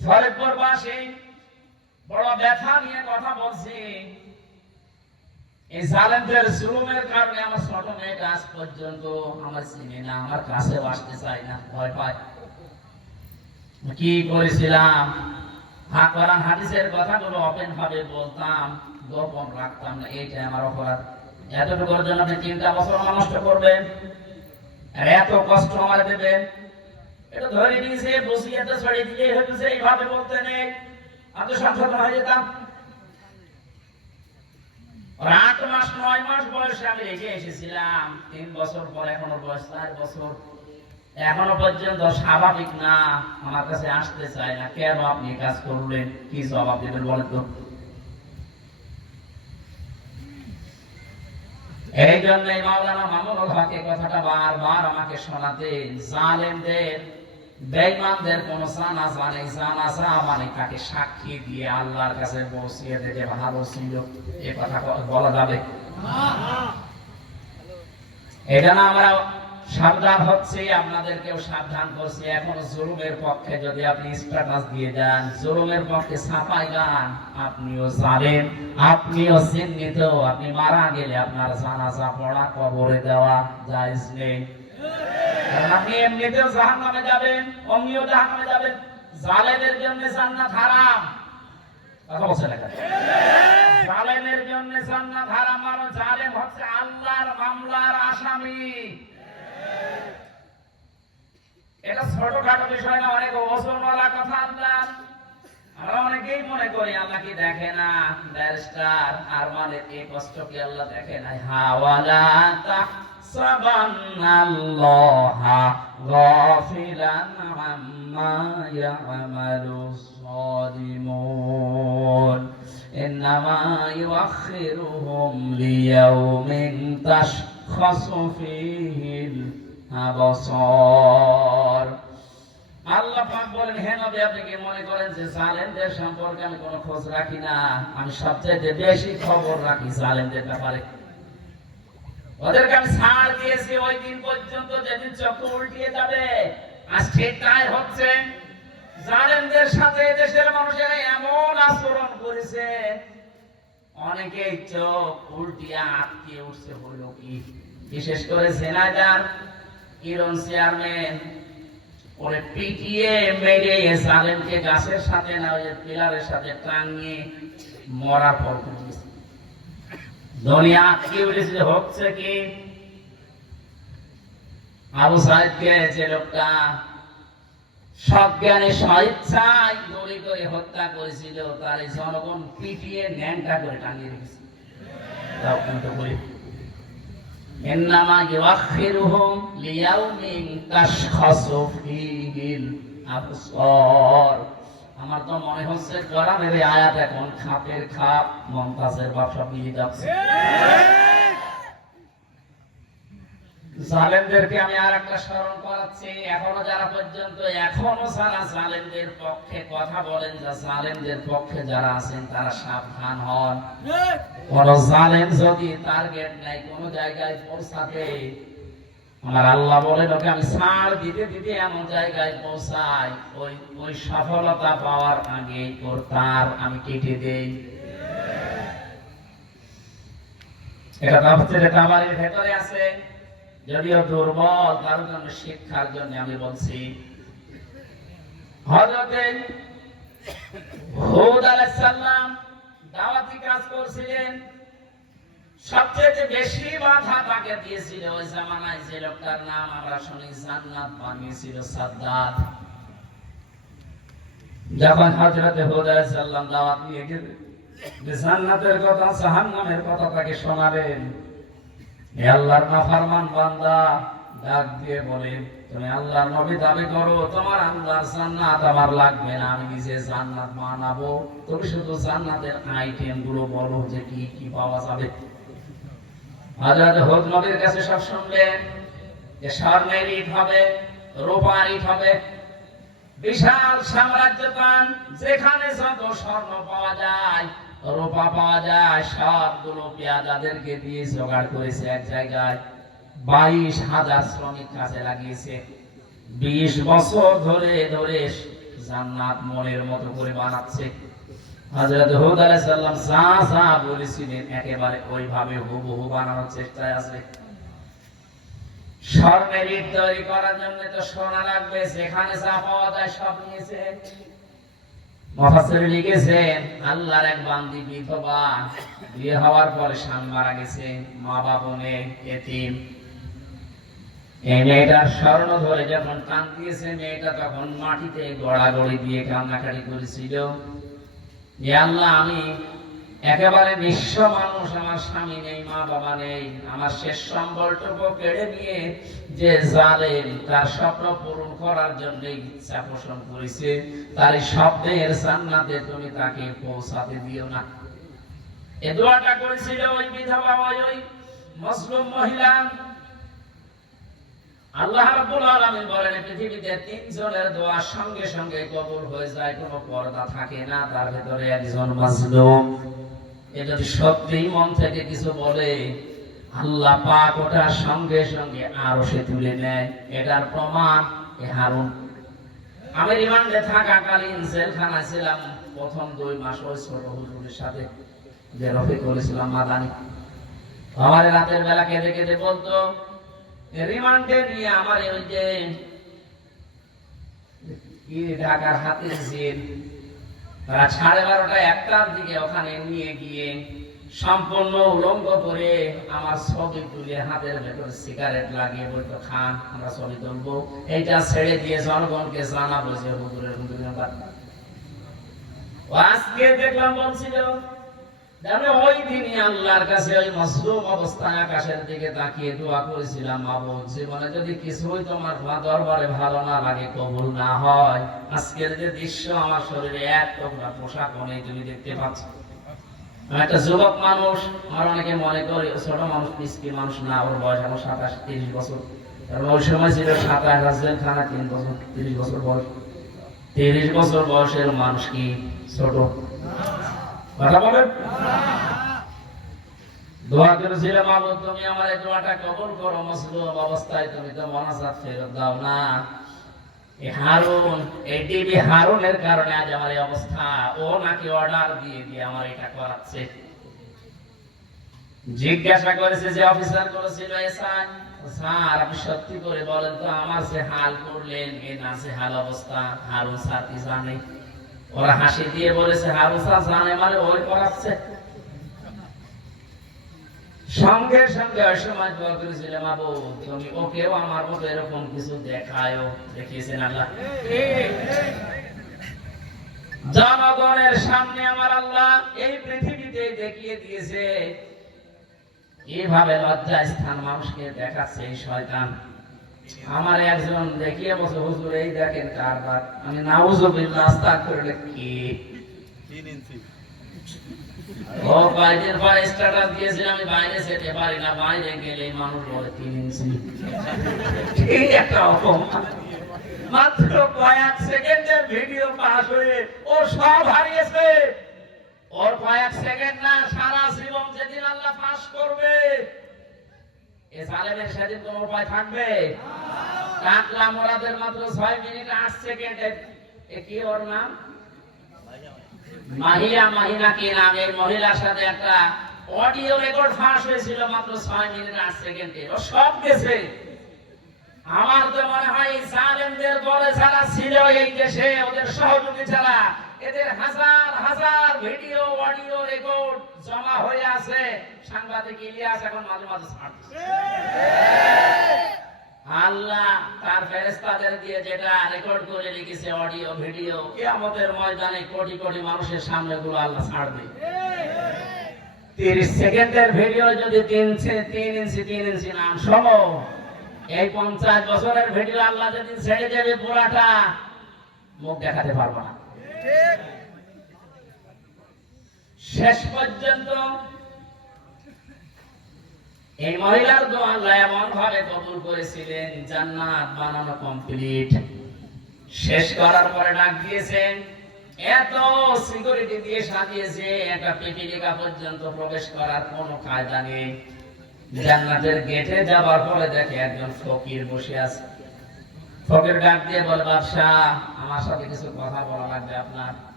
ফরিদপুরবাসী বড় ব্যথা নিয়ে কথা বলছি। এই জালেমদের জুলুমের কারণে আমার ছোট মেয়েটা আজ পর্যন্ত আমার চিনে না, আমার কাছে আসতে চায় না, ভয় পায়। কি করেছিলাম, কোরআন হাদিসের কথাগুলো ওপেন ভাবে বলতাম, গোপন রাখতাম না, এইটা আমার অপরাধ। এতটুকুর জন্য আপনি 3টা বছর নষ্ট করবেন আর এত কষ্ট আমার দেবেন? এটা ধরে নিয়েছে, বসিয়ে তো ছড়িয়ে দিলেই হয়েছে, এইভাবে বলতে নেই, আমি তো সংশোধন হয়ে যেতাম। 8 মাস 9 মাস বয়সে আমি রেখে এসেছিলাম, 3 বছর পর এখনো বয়স 4 বছর, এখনো পর্যন্ত স্বাভাবিক না, আমার কাছে আসতে চায় না। কেন আপনি কাজ করলেন? কি জবাব দেবেন বলেন তো? এই জন্যই মাওলানা মামুনুল হক এই কথাটা বারবার আমাকে শোনাতেন, জালেমদের বেঈমানদের কোন জানাজা নেই, জানাজা মানে তাকে সাক্ষী দিয়ে আল্লাহর কাছে পৌঁছিয়ে দিতে ভালো ছিল, এই কথা বলা যাবে? এটা না আমরা সাবধান হচ্ছে, আপনাদেরকেও সাবধান করছি। এখন জুলুমের পক্ষে যদি আপনি স্ট্যাটাস দিয়ে যান, জুলুমের পক্ষে ছাপাই গান, আপনিও জানেন, আপনিও চিহ্নিত, আপনি মারা গেলে আপনার জানাজা পড়া, কবরে দেওয়া জায়েজ নেই। কারণ আপনি এমনিতেও জাহান্নামে যাবেন, অমনিও জাহান্নামে যাবেন। জালেমের জন্য জান্নাত হারাম, কথা বলছে না? জালেমের জন্য জান্নাত হারাম, আর জালেম হচ্ছে আল্লাহর মামলার আসামি। এটা ছোটখাটো বিষয় না, অনেক ওজনওয়ালা কথা। আমরা অনেকেই মনে করি আল্লাহ কি দেখে না, ব্যারিস্টার আর মানে এই কষ্ট কি আল্লাহ দেখে না? হাওয়ালা সাবান্নাল্লাহা গাফিলান আম্মা ইয়ামালুস সালিমুন ইন্নামা ইউআখিরুহুম লিয়াউমিন তাশখাসু ফীহিল আবসার। আল্লাহ পাক বলেন, হে নবী, আপনি কি মনে করেন যে জালেমদের সম্পর্কে আমি কোনো খোঁজ রাখি না? আমি সবচেয়ে বেশি খবর রাখি জালেমদের ব্যাপারে। ওদেরকে আমি ছাড় দিয়েছি ওই দিন পর্যন্ত যেদিন চক্র উল্টিয়ে যাবে। আর সেটাই হচ্ছে, জালেমদের সাথে দেশের মানুষেরা এমন আচরণ করেছে, অনেকেই চোখ উল্টিয়ে আটকে উঠছে। হইল কি? বিশেষ করে সেনাদার কিরণ চেয়ারম্যান ওরে পিটিয়ে মেরে জালেমকে গাছের সাথে না ওই পিলারের সাথে টাঙিয়ে মরার পর দুনিয়া আটকে উঠেছে। হচ্ছে কি? আবু সাইদকে যে লোকটা সজ্ঞানে স্বেচ্ছায় গুলি করে হত্যা করেছিল, তার এই জনগণ পিটিয়ে ন্যাংটা করে টাঙিয়ে রেখেছে। তাও কিন্তু বলি, ইন্নামা ইউআখিরুহুম লিয়াউমিন তাশখাসু ফীহিল আবসার। আমার তো মনে হচ্ছে কোরআনের এই আয়াত এখন খাপের খাপ মমতাজের বাপ সব মিলে যাচ্ছে। জালেমদেরকে আমি আর একটা স্মরণ করাচ্ছি, এখনো যারা পর্যন্ত যারা জালেমদের পক্ষে কথা বলেন, যা জালেমদের পক্ষে যারা আছেন তারা সাবধান হন। কোন জালেম যদি টার্গেট নেয় কোন জায়গায় পৌঁছাতে, আমার আল্লাহ বলেন ওকে আমি ছাড় দিতে দিতে এমন জায়গায় পৌঁছাই, ওই সফলতা পাওয়ার আগে ওর তার আমি কেটে দেই। এটা তাফসীরে তাবারীর ভেতরে আছে, যদিও দুর্বল, তার জন্য শিক্ষার জন্য আমি বলছি। হযরতে হুদ আলাইহিস সালাম দাওয়াতি কাজ করছিলেন, সবচেয়ে বেশি বাধা তাকে দিয়েছিল ওই জামানায় যে লোকটার নাম আমরা শুনি জান্নাত বানিয়েছিল, সাদ্দাত। যখন হযরতে হুদ আলাইহিস সালাম দাওয়াত নিয়ে গেলেন, জান্নাতের কথা জাহান্নামের কথা তাকে শোনালেন, হে আল্লাহর নাফরমান বান্দা, ডাক দিয়ে বলেন, তুমি আল্লাহর নবী দাবি করো, তোমার আল্লাহর জান্নাত আমার লাগবে না, আমি নিজে জান্নাত বানাবো, তুমি শুধু জান্নাতের আইটেম গুলো বলো যে কি কি পাওয়া যাবে। হযরত হুদ নবীর কাছে সব শুনলেন যে স্বর্ণের ইট হবে, রূপার ইট হবে, বিশাল সাম্রাজ্য পান, যেখানে যত স্বর্ণ পাওয়া যায়, রূপা পাওয়া যায়, সবগুলো পেয়াদাদেরকে দিয়ে জোগাড় করেছে এক জায়গায়। 22,000 শ্রমিক কাজে লাগিয়েছে। 20 বছর ধরে ধরে জান্নাত মনের মতো করে বানাচ্ছে। হযরত হুদ আলাইহিস সালাম যা যা বলেছিলেন একেবারে ওইভাবে হুবহু বানানোর চেষ্টায় আছে। স্বর্ণের ইট তৈরি করার জন্য তো সোনা লাগবে, যেখানে যা পাওয়া যায় সব নিয়েছে। মুফাসসির লিখেছেন, আল্লাহর এক বান্দি বিধবা, বিয়ে হওয়ার পরে স্বামী মারা গেছে, মা বাবা নেই, এতিম। এই মেয়েটার স্বর্ণ ধরে যখন টান দিয়েছে, মেয়েটা তখন মাটিতে গড়াগড়ি দিয়ে কান্নাকাটি করেছিল, যে আল্লাহ, আমি একেবারে নিঃস্ব মানুষ, আমার স্বামী নেই, মা বাবা নেই, আমার শেষ সম্বলটুকু কেড়ে নিয়ে যে জালেম তার স্বপ্ন পূরণ করার জন্য ইচ্ছা পোষণ করেছে, তার এই স্বপ্নের জান্নাতে তুমি তাকে পৌঁছাতে দিও না। এই দোয়াটা করেছিল ওই বিধবা, ওই মুসলিম মহিলা। আল্লাহ রাব্বুল আলামিন বলেন, পৃথিবীতে 3 জনের দোয়া সঙ্গে সঙ্গে কবুল হয়ে যায়, কোনো পর্দা থাকে না, তার ভিতরে একজন মাজলুম। এ যদি সত্যি মন থেকে কিছু বলে, আল্লাহ পাক ওটা সঙ্গে সঙ্গে আরশে তুলে নেয়। এটার প্রমাণ হারুন। আমি রিমান্ডে থাকাকালীন জেলখানায় ছিলাম প্রথম 2 মাস, ওই ছোট হুজুরের সাথে যে রফিক করেছিলাম মাদানি। আমার রাতের বেলা কেঁদে কেঁদে বলতো, রিমান্ডে নিয়ে আমার ওই যে ঢাকার হাতের জেল, রাত 12:30 1টার দিকে ওখানে নিয়ে গিয়ে সম্পূর্ণ উলঙ্গ করে আমার ছবি তুলে হাতের ভেতর সিগারেট লাগিয়ে বলতো, খান, আমরা ছবি তুলবো, এইটা ছেড়ে দিয়ে জনগণকে জানাবো যে হুজুরের হুজুরের। আজকে দেখলাম বলছিল আমি ওই দিনই আল্লাহর কাছে ওই মজলুম অবস্থায় আকাশের দিকে তাকিয়ে দোয়া করেছিলাম, মাবুদ জীবনে যদি কিছুই তোমার দরবারে ভালো না লাগে, কবুল না হয়, আজকের যে দৃশ্য আমার শরীরে এক টুকরা পোশাক নেই, তুমি দেখতে পাচ্ছ। আমি একটা যুবক মানুষ, আমার অনেকে মনে করে ছোট মানুষ, মিসকিন মানুষ না, ওর বয়স এখন 27-30 বছর। কারণ ওই সময় ছিল 27 রাজবেল খানা 3 বছর, 30 বছর বয়স। 30 বছর বয়সের মানুষ কি ছোট? কথা বলেন। দোয়া করেছিলাম, মাবুদ তুমি আমার এই দোয়াটা কবুল করো, মজলুম অবস্থায় তুমি তো মোনাজাত ফেরত দাও না। এই হারুন, এই টিভি হারুনের কারণে আজ আমার এই অবস্থা। ও নাকি অর্ডার দিয়ে দিয়ে আমার এটা করাচ্ছে। জিজ্ঞাসা করেছে যে অফিসার করেছিল, স্যার আপনি সত্যি করে বলেন তো, আমার যে হাল করলেন এ না যে হাল অবস্থা, হারুন স্যার কি জানে? ওরা হাসি দিয়ে বলেছে, হারুন স্যার জানে মানে ওই করাচ্ছে। সঙ্গে সঙ্গে ওই সময় দোয়া করেছিলাম, মাবুদ তুমি ওকেও আমার মতো এরকম কিছু দেখায়ও। দেখিয়েছেন আল্লাহ। জনগণের সামনে আমার আল্লাহ এই পৃথিবীতে দেখিয়ে দিয়েছে, এইভাবে লজ্জা স্থান মানুষকে দেখাচ্ছে এই শয়তান। আমার একজন দেখিয়ে বসে, হুজুর এই দেখেন কারবার। আমি নাউজুবিল্লাহ আস্তাগফিরুল্লাহ কি ও কয়েকদিন পরে স্ট্যাটাস দিয়েছে, আমি বাইরে যেতে পারি না, বাইরে গেলে মানুষ বলে 3 ইঞ্চি। এই একটা অপমান। মাত্র কয়েক সেকেন্ডের ভিডিও পাস হয়ে ও সব হারিয়েছে। ওর কয়েক সেকেন্ড না, সারা জীবন যেদিন আল্লাহ পাস করবে, এ জালেমের সেদিন কোনো উপায় থাকবে? টাকলা মোরাদের মাত্র 6 মিনিট 8 সেকেন্ডে, এ কি ওর নাম? মাহিনা কি নাম? এই মহিলার সাথে একটা অডিও রেকর্ড ফাঁস হয়েছিল মাত্র 6 মিনিট 8 সেকেন্ডে। ও সব গেছে। আমার তো মনে হয় জালেমদের দলে যারা ছিল এই দেশে, ওদের সহযোগী যারা, এদের হাজার হাজার ভিডিও অডিও রেকর্ড জমা হয়ে আছে। সাংবাদিক ইলিয়াস এখন মাঝে মাঝে ছাড়ছে। আল্লাহ তার ফেরেশতাদের দিয়ে যেটা রেকর্ড করে লিখেছে অডিও ভিডিও, কিয়ামতের ময়দানে কোটি কোটি মানুষের সামনে গুলো আল্লাহ ছাড়বে। 30 সেকেন্ডের ভিডিও যদি 3 ইঞ্চি নাম শোনো, এই 50 বছরের ভিডিও আল্লাহ যদি ছেড়ে দেবে, পুরাটা মুখ দেখাতে পারবো না। শেষ পর্যন্ত এই মহিলার দোয়া আল্লাহ এমন ভাবে কবুল করেছিলেন, জান্নাত বানানো কমপ্লিট। শেষ করার পরে ডাক দিয়েছেন, এত সিকিউরিটি দিয়ে সাজিয়েছে, একটা পিপিলিকা পর্যন্ত প্রবেশ করার কোনো কায়দা নেই। জান্নাতের গেটে যাবার পরে দেখে একজন ফকির বসে আছে। ফকির ডাক দিয়ে বলে, বাদশাহ আমার সাথে কিছু কথা বলা লাগবে আপনার।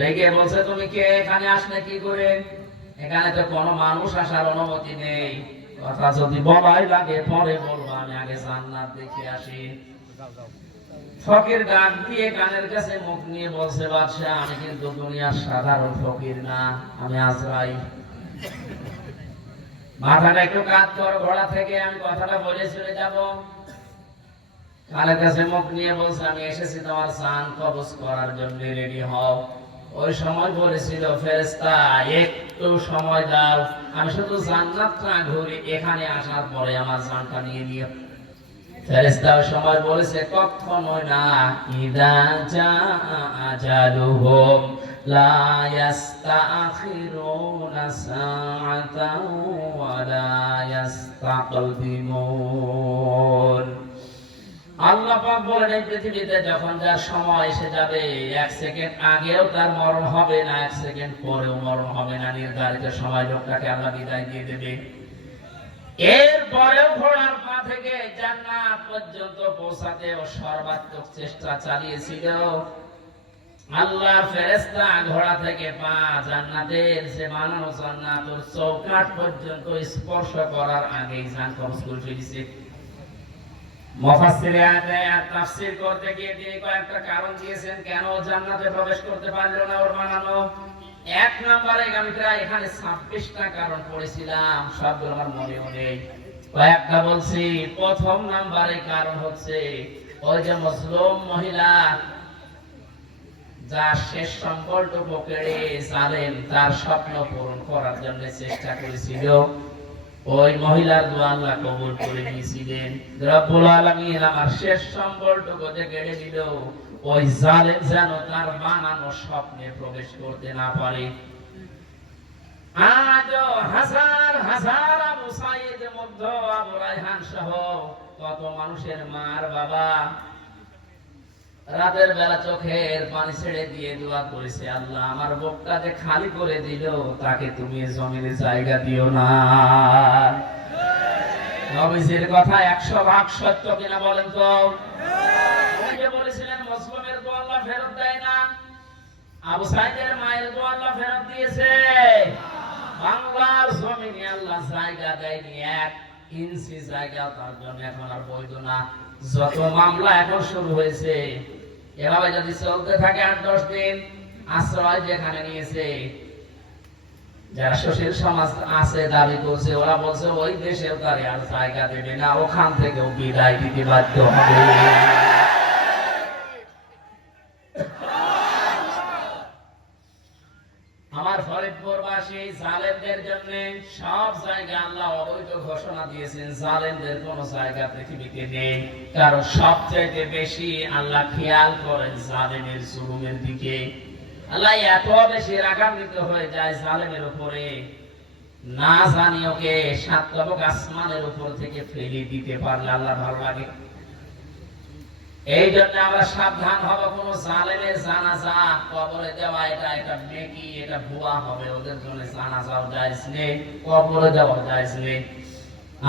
রেগে বলছে, তুমি কে? এখানে আসলে কি করে? এখানে তো কোনো মানুষ আসার অনুমতি নেই, কথা যদি বলাই লাগে পরে বলবো, আমি আগে জান্নাত দেখে আসি। ফকির ডাক দিয়ে কানের কাছে মুখ নিয়ে বলছে, বাদশাহ আমি কিন্তু দুনিয়ার সাধারণ ফকির না, আমি আজরাইল। মাথাটা একটু কাত কর, ঘোড়া থেকে আমি কথাটা বলে চলে যাব। কানের কাছে মুখ নিয়ে বলছে, আমি এসেছি তোমার জান কবজ করার জন্য, রেডি হও। ওই সময় বলেছিল, ফেরেশতা একটু সময় দাও, আমি শুধু জান্নাতটা ঘুরে এখানে আসার পরে আমার জানটা নিয়ে নিও। ফেরেশতা ওই সময় বলেছে, কখনোই না। ইদা জা আজালুহুম লা ইস্তাখিরুনা সাআতান ওয়া লা ইস্তাকদিমুন। আল্লাহ পাক বলেন, এই পৃথিবীতে যখন যার সময় এসে যাবে, 1 সেকেন্ড আগেও তার মরণ হবে না, 1 সেকেন্ড পরেও মরণ হবে না। নির্ধারিত সময় লোকটাকে আল্লাহ বিদায় দিয়ে দেবে। এরপরেও ঘোড়ার পা থেকে জান্নাত পর্যন্ত পৌঁছাতে ও সর্বাত্মক চেষ্টা চালিয়েছিল। আল্লাহর ফেরেশতা ঘোড়া থেকে পা জান্নাতের যে বানানো জান্নাতুল চৌকাঠ পর্যন্ত স্পর্শ করার আগেই জান কবজ করে ফেলেছে। মুফাসসিরে আয়াত তাফসীর করতে গিয়ে তিনি কয়েকটা কারণ দিয়েছেন কেন জান্নাতে প্রবেশ করতে পারলো না ওর বানানো। 1 নম্বরে আমি প্রায় এখানে 26টা কারণ পড়েছিলাম, সবগুলো আমার মনেও নেই, কয়েকটা বলছি। প্রথম নম্বরে কারণ হচ্ছে ওই যে মুসলিম মহিলা যার শেষ সম্বলটুকু কেড়ে জালেম তার স্বপ্ন পূরণ করার জন্য চেষ্টা করেছিল, ওই মহিলার দোয়া আল্লাহ কবুল করে নিয়েছিলেন। রব্বুল আলামিন আমার শেষ সম্বলটুকু যে কেড়ে দিল, ওই জালেম যেন তার বানানো স্বপ্নে প্রবেশ করতে না পারে। আজও হাজার হাজার আবু সাইদ মুগ্ধ, আবু রায়হান সহ কত মানুষের মার বাবা রাতের বেলা চোখের পানি ছেড়ে দিয়ে দোয়া করেছে, আল্লাহ আমার বুকটা যে খালি করে দিল, তাকে তুমি জমিনে জায়গা দিও না। নবীজির কথা 100% সত্য কিনা বলেন তো? ওই যে বলেছিলেন মুসলিমের দোয়া আল্লাহ ফেরত দেয় না, আবু সাইদের মায়ের দোয়া আল্লাহ ফেরত দিয়েছে। বাংলার জমিনে আল্লাহ জায়গা দেয়নি, 1 ইঞ্চি জায়গা তার জন্য এখন আর বৈধ না। যত মামলা এখন শুরু হয়েছে, এভাবে যদি চলতে থাকে 8-10 দিন, আশ্রয় যেখানে নিয়েছে, যারা সুশীল সমাজ আছে দাবি করছে, ওরা বলছে ওই দেশেও তার আর জায়গা দেবে না, ওখান থেকেও বিদায় দিতে বাধ্য হবে। আমার ফরিদপুরবাসী জালেমদের জন্য সব জায়গা আল্লাহ অবৈধ ঘোষণা দিয়েছেন, জালেমদের কোন জায়গা পৃথিবীতে নেই। কারণ সবচেয়ে বেশি আল্লাহ খেয়াল করেন জালেমের জুলুমের দিকে। আল্লাহ এত বেশি রাগান্বিত হয়ে যায় জালেমের উপরে, না জানি ওকে 7 তবক আসমানের উপর থেকে ফেলে দিতে পারলে আল্লাহ ভালো লাগে। এই জন্য আমরা সাবধান হব, কোন জালেমের জানাজা কবরে দেওয়া এটা নেকি, এটা ভুয়া হবে। ওদের জন্য জানাজাও জায়েজ নেই, কবরে দেওয়া জায়েজ নেই।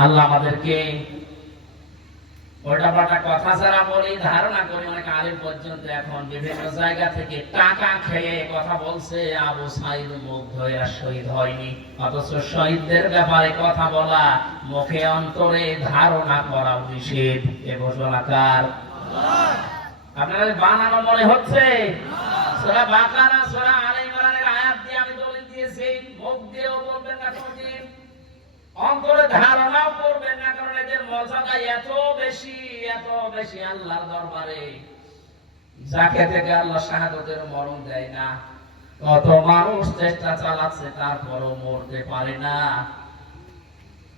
আল্লাহ আমাদেরকে ওটা কথা যারা বলি, ধারণা করি অনেক আলেম পর্যন্ত এখন বিভিন্ন জায়গা থেকে টাকা খেয়ে কথা বলছে, আবু সাইদ মুগ্ধ এরা শহীদ হয়নি। অথচ শহীদদের ব্যাপারে কথা বলা, মুখে অন্তরে ধারণা করা নিষেধ। এ ঘোষণা কার? আপনাদের বানানো মনে হচ্ছে? সূরা বাকারা, সূরা আলে ইমরানের আয়াত দিয়ে আমি দলিল দিয়েছি। মুখ দিয়েও বলবেন না কোনদিন, অন্তরে ধারণাও করবেন না, কারণ এদের মর্যাদা এত বেশি আল্লাহর দরবারে, যাকে থেকে আল্লাহ শাহাদাতের মরণ দেয় না। কত মানুষ চেষ্টা চালাচ্ছে, তারপরও মরতে পারে না।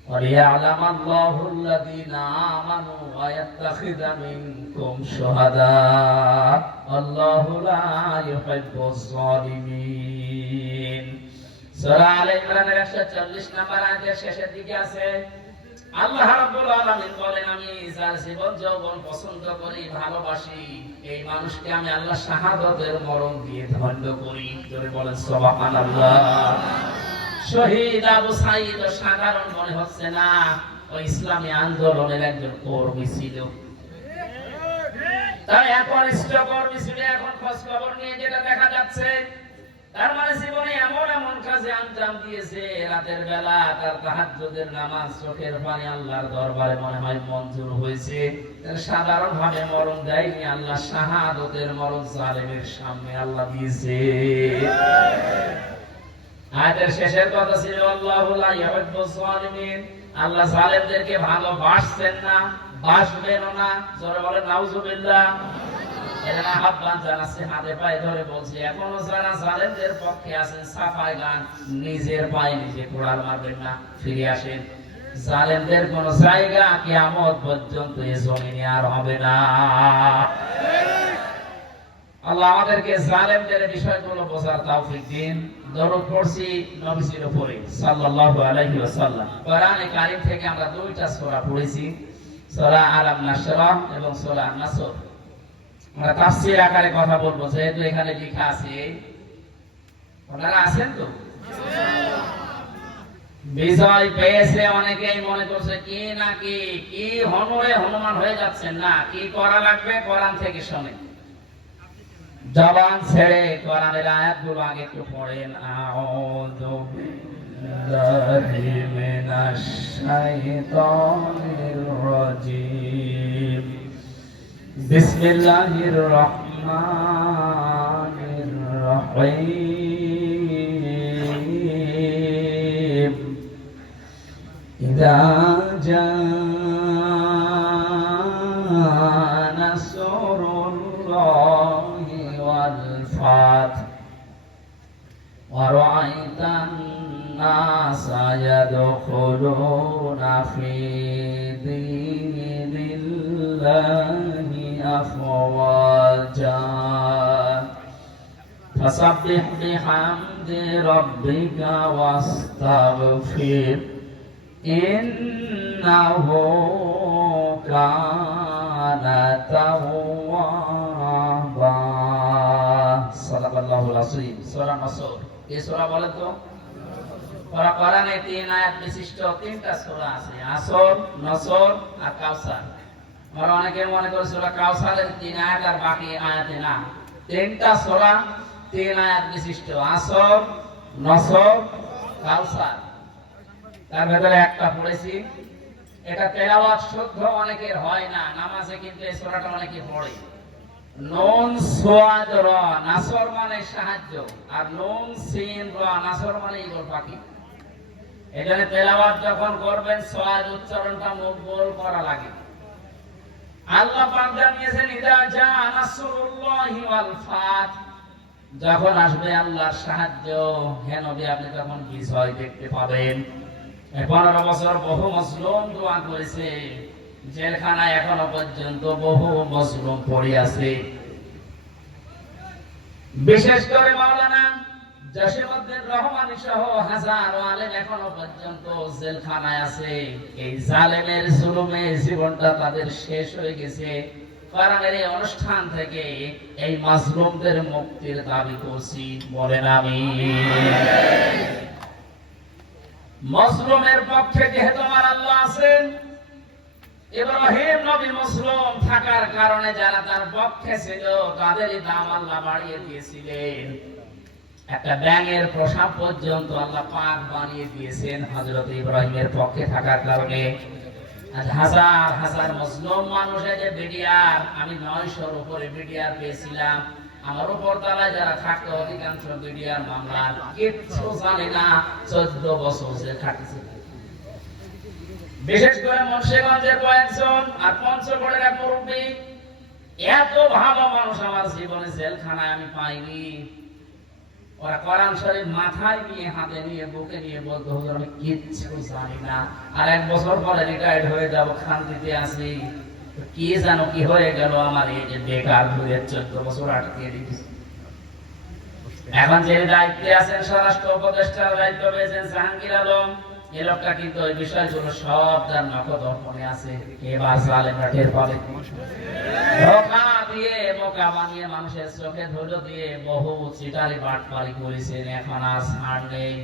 وَلِيَعْلَمَ اللَّهُ الَّذِينَ آمَنُوا وَيَتَّخِذَ مِنكُمْ شُهَدَاءَ وَاللَّهُ لَا يُحِبُّ الظَّالِمِينَ। সূরা আলে ইমরানের 140 নম্বর আয়াতের শেষের দিকে আছে, আল্লাহ রাব্বুল আলামিন বলেন, আমি যার জীবন যৌবন পছন্দ করি, ভালোবাসি, এই মানুষকে আমি আল্লাহ শাহাদাতের মরণ দিয়ে ধন্য করি। জোরে বলেন সুবহানাল্লাহ। শহীদ আবু সাইদ সাধারণ মনে হচ্ছে না, ওই ইসলামী আন্দোলনের একজন কর্মী ছিল। তাই এখন কর্মী ছিল, এখন খোঁজ খবর নিয়ে যেটা দেখা যাচ্ছে, তার মানে জীবনে এমন কাজে আঞ্জাম দিয়েছে, রাতের বেলা তার তাহাজ্জুদের নামাজ, চোখের পানি আল্লাহর দরবারে মনে হয় মঞ্জুর হয়েছে। সাধারণ ভাবে মরণ দেয়নি, আল্লাহ শাহাদাতের মরণ জালেমের সামনে আল্লাহ দিয়েছে। আয়াতের শেষের কথা ছিল, আল্লাহু লা ইউহিব্বুজ জালিমিন, আল্লাহ জালেমদেরকে ভালোবাসছেন না, বাসবেনও না। জোরে বলেন নাউজুবিল্লাহ। এরা আহ্বান জানাচ্ছে, হাতে পায়ে ধরে বলছে, এখনো যারা জালেমদের পক্ষে আছেন, সাফাই গান, নিজের পায়ে নিজে কোড়াল মারবেন না, ফিরে আসেন। জালেমদের কোন জায়গা কিয়ামত পর্যন্ত এই জমিনে আর হবে না। আল্লাহ আমাদেরকে জালেমদের বিষয়গুলো বোঝার তৌফিক দিন। দরুদ পড়ছি নবীজির উপরে সাল্লাল্লাহু আলাইহি ওয়াসাল্লাম। কোরআনে কারীম থেকে আমরা 2টা সূরা পড়েছি, সূরা আলাম নাশরাহ এবং সূরা আন-নাসর। আমরা তাফসীর আকারে কথা বলবো, যেহেতু এখানে লেখা আছে। আপনারা আছেন তো? বিজয় পেয়েছে অনেকেই মনে করছে কি নাকি, কি হনুমান হয়ে যাচ্ছেন না, কি করা লাগবে কোরআন থেকে শুনে, জবান ছেড়ে কোরআনের আয়াতগুলো আগে একটু পড়েন। আউযু বিল্লাহি মিনাশ শাইতানির রাজীম, বিসমিল্লাহির রহমানির রহিম। ইযা জাআ নাসরুল্লাহি ওয়াল নাসা ইয়াদখুলুনা ফি দীনিল্লাহি আফওয়াজা ফাসাব্বিহ বিহামদি রাব্বিকা ওয়াস্তাগফির ইন্নাহু কানা তাওয়াবা। সাল্লাল্লাহু আলাইহি সূরা নসর। এই সূরা বলে তো কোরআনে 3 আয়াত বিশিষ্ট 3টা সূরা আছে, আসর, নসর আর কাউসার। আমরা অনেকে মনে করে সূরা কাউসারের 3 আয়াত আর বাকি আয়াতে না। 3টা সূরা 3 আয়াত বিশিষ্ট, আসর, নসর, কাউসার। তার ভেতরে একটা পড়েছি, এটা তেলাওয়াত শুদ্ধ অনেকের হয় না, নামাজে কিন্তু এই সূরাটা অনেকে পড়ে। নুন সোয়াদ র, নাসর মানে সাহায্য, আর নুন সিন র, নাসর মানে ইগল পাখি। এখানে তেলাওয়াত যখন করবেন সোয়াদ উচ্চারণটা মকবুল করা লাগে। আল্লাহ পাক জানিয়েছেন ইদা জা নাসরুল্লাহি ওয়াল ফাত, যখন আসবে আল্লাহর সাহায্য, হে নবী আপনি তখন বিজয় দেখতে পাবেন। 15 বছর বহু মুসলিম দোয়া করেছে, জেলখানায় এখনো পর্যন্ত বহু মুসলিম পড়ে আছে। বিশেষ করে মাওলানা জসিমউদ্দিন রহমানী সহ হাজারো আলেম এখনো পর্যন্ত জেলখানায় আছে। এই জালেমের জুলুমে জীবনটা তাদের শেষ হয়ে গেছে। কোরআনের এই অনুষ্ঠান থেকে এই মাজলুমদের মুক্তির দাবি করছি, বলেন আমিন। মাজলুমের পক্ষে যেহেতু আমার আল্লাহ আছেন, ইব্রাহিম নবী মুসলিম থাকার কারণে যারা তার পক্ষে ছিল তাদেরই দাম আল্লাহ বাড়িয়ে দিয়েছিলেন। একটা ব্যাঙের প্রসাব পর্যন্ত আল্লাহ পাক বানিয়ে দিয়েছেন হযরত ইব্রাহিমের পক্ষে থাকার কারণে। আজ হাজার হাজার মুসলিম মানুষের যে বিডিআর, আমি 900-র উপরে বিডিআর পেয়েছিলাম। আমার উপর তলায় যারা থাকতো অধিকাংশ বিডিআর মামলা কিচ্ছু জানে না, 14 বছর সে খাটিছে। বিশেষ করে মুন্সিগঞ্জের কয়েকজন আর পঞ্চগড়ের এক মুরব্বী, এত ভালো মানুষ আমার জীবনে জেলখানায় আমি পাইনি। ওরা কোরআন শরীফ মাথায় নিয়ে, হাতে নিয়ে, বুকে নিয়ে বলতো হুজুর আমি কিচ্ছু জানি না, আর 1 বছর পরে রিটায়ার্ড হয়ে যাব, শান্তিতে আছি। কি জানো কি হয়ে গেল আমার, এই যে বেকার ঘুরে 14 বছর আটকে দিয়েছি। এখন যে দায়িত্বে আছেন স্বরাষ্ট্র উপদেষ্টার দায়িত্ব পেয়েছেন জাহাঙ্গীর আলম, এই লোকটা কিন্তু ওই বিষয়গুলো সব তার নখদর্পণে আছে। এবার জালেমরা টের পাবে। ধোঁকা দিয়ে, বোকা বানিয়ে, মানুষের চোখে ধুলো দিয়ে বহু চিটারি বাটপারি করেছেন, এখন আর ছাড় নেই।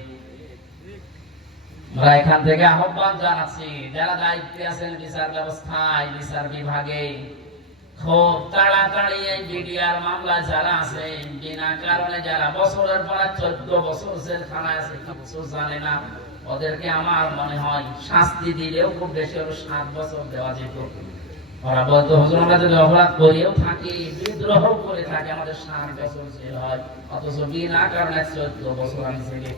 আমরা এখান থেকে আহ্বান জানাচ্ছি, যারা দায়িত্বে আছেন বিচার ব্যবস্থায়, বিচার বিভাগে, খুব তাড়াতাড়ি এই বিডিআর মামলা যারা আছে, বিনা কারণে যারা বছরের পর 14 বছর জেলখানায় আছে, কিছু জানে না, ওদেরকে আমার মনে হয় শাস্তি দিলেও খুব বেশি হলো 7 বছর দেওয়া যেত। ওরা বলতো হুজুর আমরা যদি অপরাধ করিও থাকি, বিদ্রোহ করে থাকি, আমাদের 7 বছর জেল হয়, অথচ বিনা কারণে 14 বছর আমি জেলে।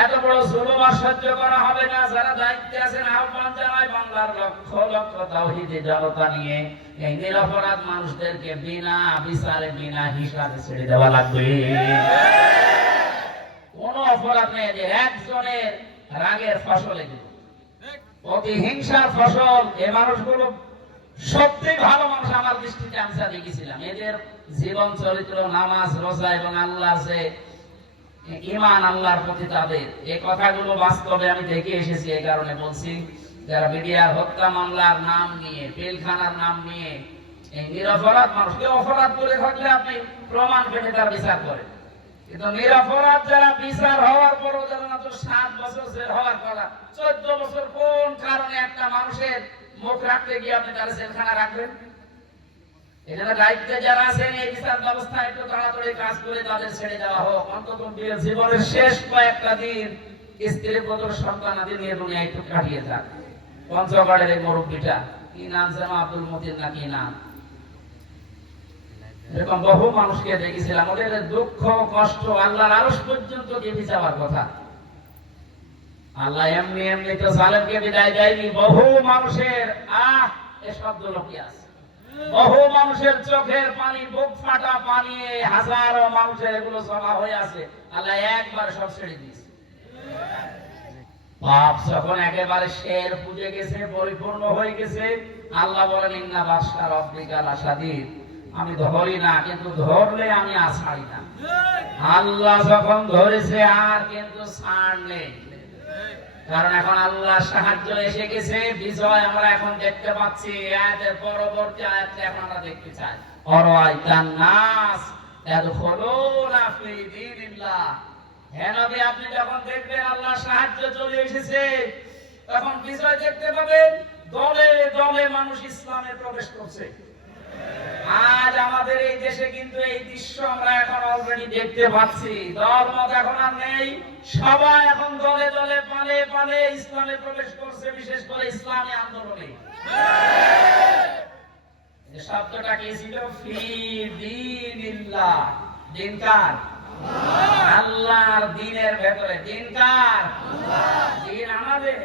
এত বড় জুলুম আর সহ্য করা হবে না। যারা দায়িত্বে আছেন আহ্বান জানাই, বাংলার লক্ষ লক্ষ তাওহীদি জনতা নিয়ে এই নিরপরাধ মানুষদেরকে বিনা বিচারে, বিনা হিসাবে ছেড়ে দেওয়া লাগবে। কোন অপরাধ নেই, যে একজনের রাগের ফসল এগুলো, প্রতিহিংসার ফসল। এই মানুষগুলো সত্যি ভালো মানুষ আমার দৃষ্টিতে আমি যা দেখেছিলাম, এদের জীবন চরিত্র, নামাজ, রোজা এবং আল্লাহর যে ঈমান, আল্লাহর প্রতি তাদের এই কথাগুলো বাস্তবে আমি দেখে এসেছি। এই কারণে বলছি, যারা বিডিআর হত্যা মামলার নাম নিয়ে, পিলখানার নাম নিয়ে এই নিরপরাধ মানুষকে অপরাধ করে থাকলে আপনি প্রমাণ পেলে তার বিচার করেন, কিন্তু নিরপরাধ যারা বিচার হওয়ার পরও যারা মাত্র 7 বছর জেল হওয়ার কথা, 14 বছর কোন কারণে একটা মানুষের মুখ রাখতে গিয়ে আপনি তার জেলখানা রাখবেন? এখানে দায়িত্বে যারা আছেন এই বিচার ব্যবস্থা একটু তাড়াতাড়ি কাজ করে তাদের ছেড়ে দেওয়া হোক। অন্তত জীবনের শেষ কয়েকটা দিন স্ত্রী পুত্র সন্তান আদি নিয়ে দুনিয়া একটু কাটিয়ে যাক। পঞ্চগড়ের এই মুরব্বীটা, কি নাম যেন, আব্দুল মতিন না কি নাম, এরকম বহু মানুষকে দেখেছিলাম। ওদের দুঃখ কষ্ট আল্লাহর আরশ পর্যন্ত গিয়ে যাওয়ার কথা। আল্লাহ এমনি এমনি তো জালেমকে বিদায় দেয়নি। বহু মানুষের এ শব্দ কি আছে, বহু মানুষের চোখের পানি, বুক ফাটা পানি, হাজারো মানুষের এগুলো জমা হয়ে আছে। আল্লাহ একবার সব ছেড়ে দিয়েছে। পাপ যখন একেবারে শের পুজে গেছে, পরিপূর্ণ হয়ে গেছে, আল্লাহ বলেন ইন্না বাদশা রাব্বিকা লাশাদীদ, আমি ধরি না, কিন্তু ধরলে আমি আর ছাড়ি না। আল্লাহ যখন ধরেছে আর কিন্তু ছাড় নেই, কারণ এখন আল্লাহর সাহায্য এসে গেছে, বিজয় আমরা এখন দেখতে পাচ্ছি। আয়াতের পরবর্তী আয়াতটা এখন আমরা দেখতে চাই। অরাইতান নাস ইয়াদখুলুনা ফি দীনিল্লাহ, হে নবী আপনি যখন দেখবেন আল্লাহর সাহায্য চলে এসেছে, তখন বিজয় দেখতে পাবেন, দলে দলে মানুষ ইসলামে প্রবেশ করছে। আজ আমাদের এই দেশে কিন্তু এই দৃশ্য আমরা এখন অলরেডি দেখতে পাচ্ছি। দল মত এখন আর নেই, সবাই এখন দলে দলে পালে পালে ইসলামে প্রবেশ করছে, বিশেষ করে ইসলামী আন্দোলনে। এই শব্দটা কি ছিল? ফি দীনিল্লাহ, দিন কার? আল্লাহর দ্বীনের ভেতরে। দিন কার? দিন আমাদের।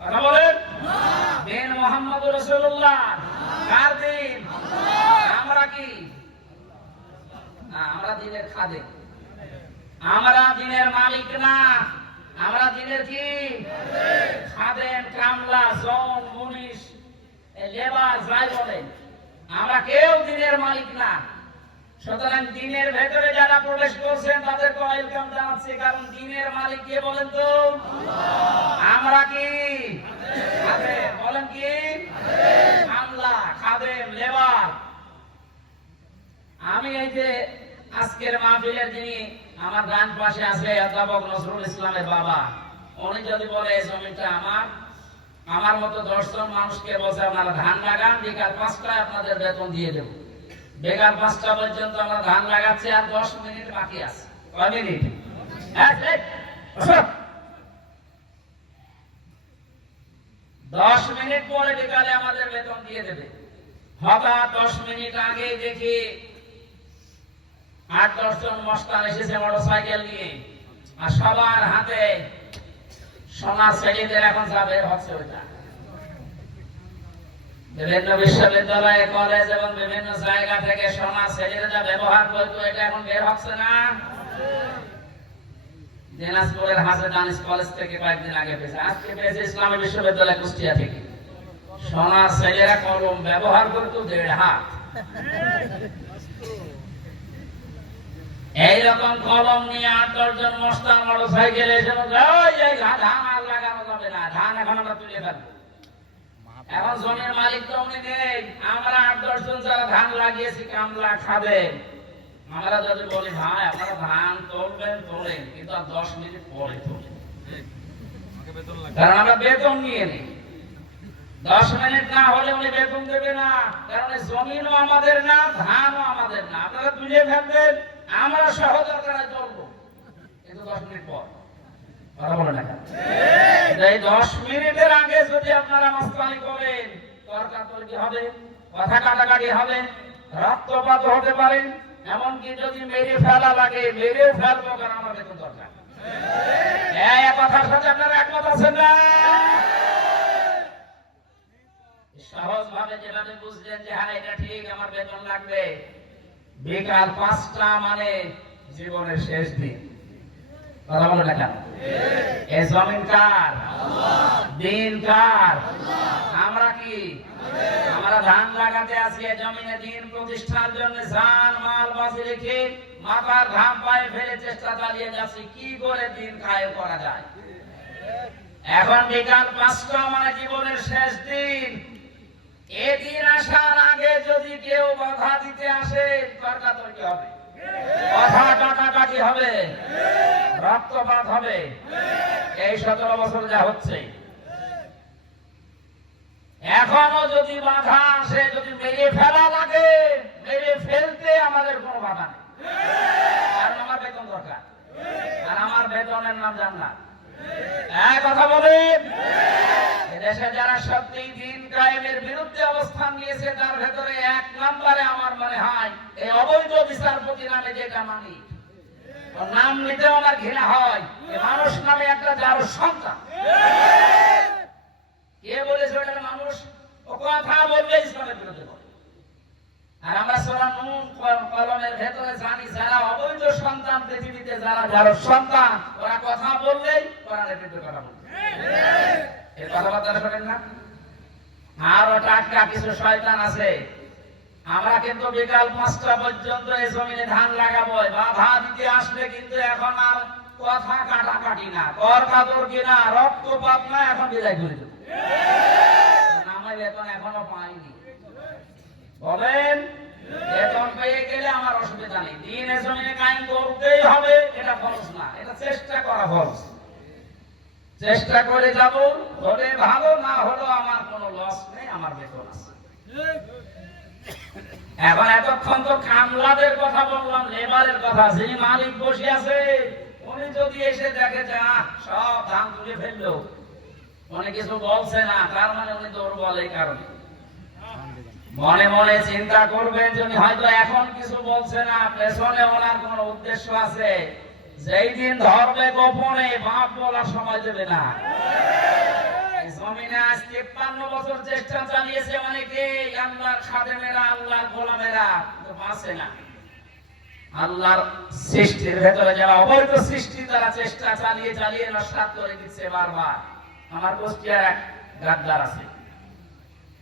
কথা বলেন। দিন মুহাম্মদুর রাসূলুল্লাহ। কার দিন? আমরা কি? না, আমরা দিনের খাদেম, আমরা দিনের মালিক না, আমরা দিনের কি? খাদেম, কামলা, জন, মুনিশ, লেবার, যাই বলেন, আমরা কেউ দিনের মালিক না। সুতরাং দিনের ভেতরে যারা প্রবেশ করছেন তাদেরকে ওয়েলকাম জানাচ্ছি, কারণ দিনের মালিক কে বলেন তো? আমরা কি? খাদেম। বলেন কি? কামলা, খাদেম, লেবার। আমি এই যে আজকের মাহফিলের যিনি আমার ডান পাশে আছে, অধ্যাপক নজরুল ইসলামের বাবা, উনি যদি বলে এই জমিটা আমার মতো 10 জন মানুষকে বলছে আপনারা ধান লাগান, বিকাল 5টায় আপনাদের বেতন দিয়ে দেব। বিকাল 5টা পর্যন্ত আমরা ধান লাগাচ্ছি, আর 10 মিনিট বাকি আছে। কয় মিনিট? 10 মিনিট পরে বিকালে আমাদের বেতন দিয়ে দেবে। হঠাৎ 10 মিনিট আগে দেখি 8-10 জন মস্তান এসেছে মোটরসাইকেল নিয়ে, আর সবার হাতে সোনার ছেলেদের এখন যা বের হচ্ছে ওইটা। বিভিন্ন বিশ্ববিদ্যালয়, কলেজ এবং বিভিন্ন জায়গা থেকে সোনার ছেলেরা যা ব্যবহার করতো, এটা এখন বের হচ্ছে না। দিনাজপুরের হাজে দানিশ কলেজ থেকে কয়েকদিন আগে পেয়েছে, আজকে পেয়েছে ইসলামী বিশ্ববিদ্যালয় কুষ্টিয়া থেকে। সোনার ছেলেরা কলম ব্যবহার করতো 1.5 হাত। এইরকম কলম নিয়ে 8-10 জন মস্তান মোটরসাইকেল এসে ধান আর লাগানো যাবে না, ধান এখন আমরা তুলে ফেলবো। এখন জমির মালিক তো উনি নেই, আমরা 8-10 জন যারা ধান লাগিয়েছি, কামলা, খাদেম, আমরা যদি বলি ভাই আপনারা ধান তুলবেন তোলেন, কিন্তু আর 10 মিনিট পরে তোলেন, কারণ আমরা বেতন নিয়ে নিই। 10 মিনিট না হলে উনি বেতন দেবে না, কারণ জমিনও আমাদের না, ধানও আমাদের না। আপনারা তুলে ফেলবেন, আমরা সহযোগিতা চলবো, কিন্তু 10 মিনিট পর। কথা বলে না, এই 10 মিনিটের আগে যদি আপনারা মাস্তানি করেন, তর্কাতর্কি হবে, কথা কাটাকাটি হবে, রক্তপাত হতে পারে, এমনকি যদি মেরে ফেলা লাগে মেরেও ফেলবো, কারণ আমার বেতন দরকার। এই কথার সাথে আপনারা একমত আছেন না? সহজ ভাবে যেভাবে বুঝলেন যে হ্যাঁ এটা ঠিক, আমার বেতন লাগবে, বিকাল 5টা মানে জীবনের শেষ দিন। কথা বলে না কেন? এই জমিন কার? দিন কার? আমরা কি? আমরা ধান লাগাতে আছি, এই জমিনে দিন প্রতিষ্ঠার জন্য জান মাল বাজি রেখে মাথার ঘাম পায়ে ফেলে চেষ্টা চালিয়ে যাচ্ছি কি করে দিন কায়েম করা যায়। এখন বিকাল 5টা মানে জীবনের শেষ দিন। এদিন আসার আগে যদি কেউ বাধা দিতে আসে, তর্কাতর্কি হবে, কথা কাটাকাটি হবে, রক্তপাত হবে। এই 17 বছর যা হচ্ছে, এখনো যদি বাধা আসে, যদি মেরে ফেলা লাগে, মেরে ফেলতে আমাদের কোনো বাধা নেই, কারণ আমার বেতন দরকার, আর আমার বেতনের নাম জান্নাত। এক কথা বলেন, দেশে যারা সত্যি দিন কায়েমের বিরুদ্ধে অবস্থান নিয়েছে, তার ভেতরে 1 নম্বরে আমার মনে হয় এই অবৈধ বিচারপতি নামে যেটা মানি, নাম নিতেও আমার ঘৃণা হয়। মানুষ নামে একটা যার সন্তান, কে বলেছে ওটার মানুষ? ও কথা বললে ইসলামের বিরুদ্ধে বলে। আর আমরা সূরা নূন কলমের ভেতরে জানি, যারা অবৈধ সন্তান পৃথিবীতে, যারা যার সন্তান, ওরা কথা বললে টাটকা কিছু শয়তান আছে, আমরা কিন্তু বিকাল 5টা পর্যন্ত এই জমিনে ধান লাগাবো, বাধা দিতে আসলে কিন্তু এখন আর কথা কাটাকাটি না, কর কাতর কিনা, রক্তপাত না, এখন বিদায় করে দেব। আমার বেতন এখনো পাইনি, বলেন বেতন পেয়ে গেলে আমার অসুবিধা নেই, দিন জমিনে কায়েম করতেই হবে, এটা ফরজ না, এটা চেষ্টা করা ফরজ। চেষ্টা করে যাব, হলে ভালো, না হলো আমার কোনো লস নেই, আমার বেতন আছে। এখন এতক্ষণ তো কামলাদের কথা বললাম, লেবারের কথা। যিনি মালিক বসে আছে উনি যদি এসে দেখে যে সব ধান তুলে ফেললো, উনি কিছু বলছে না, তার মানে উনি দুর্বল। এই কারণে মনে মনে চিন্তা করবেন যে হয়তো এখন কিছু বলছে না, পেছনে ওনার কোন উদ্দেশ্য আছে। যেই দিন ধরবে গোপনে, বাপ বলার সময় দেবে না। জমিনে আজ 53 বছর চেষ্টা চালিয়েছে অনেকে, আল্লাহর খাদেমেরা, আল্লাহর গোলামেরা, কিন্তু বাঁচে না। আল্লাহর সৃষ্টির ভেতরে যারা অবৈধ সৃষ্টি, তারা চেষ্টা চালিয়ে চালিয়ে নস্বাত করে দিচ্ছে বারবার। আমার কুষ্টিয়ার এক গাদ্দার আছে,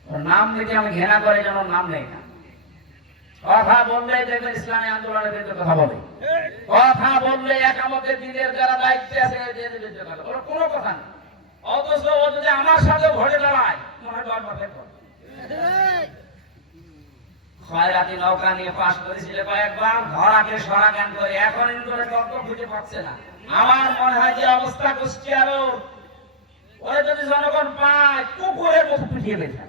ওর নাম নিতে আমি ঘৃণা করে, যেন নাম নেই না। কথা বললে দেখবেন ইসলামী আন্দোলনের বিরুদ্ধে কথা বলে, কথা বললে একামতের দিনের যারা দায়িত্বে আছে এদের বিরুদ্ধে কথা বলে, ওর কোনো কথা নেই। অথচ ও যদি আমার সাথে ভরে দাঁড়ায়, মনে হয় দরবার খয়রাতি নৌকা নিয়ে পাশ করেছিল কয়েকবার, ধরাকে সরা জ্ঞান করে, এখন করে তর্ক খুঁজে পাচ্ছে না। আমার মনে হয় যে অবস্থা কুষ্টিয়ারও, ওরা যদি জনগণ পায় কুকুরের মতো পিটিয়ে বেঁধে।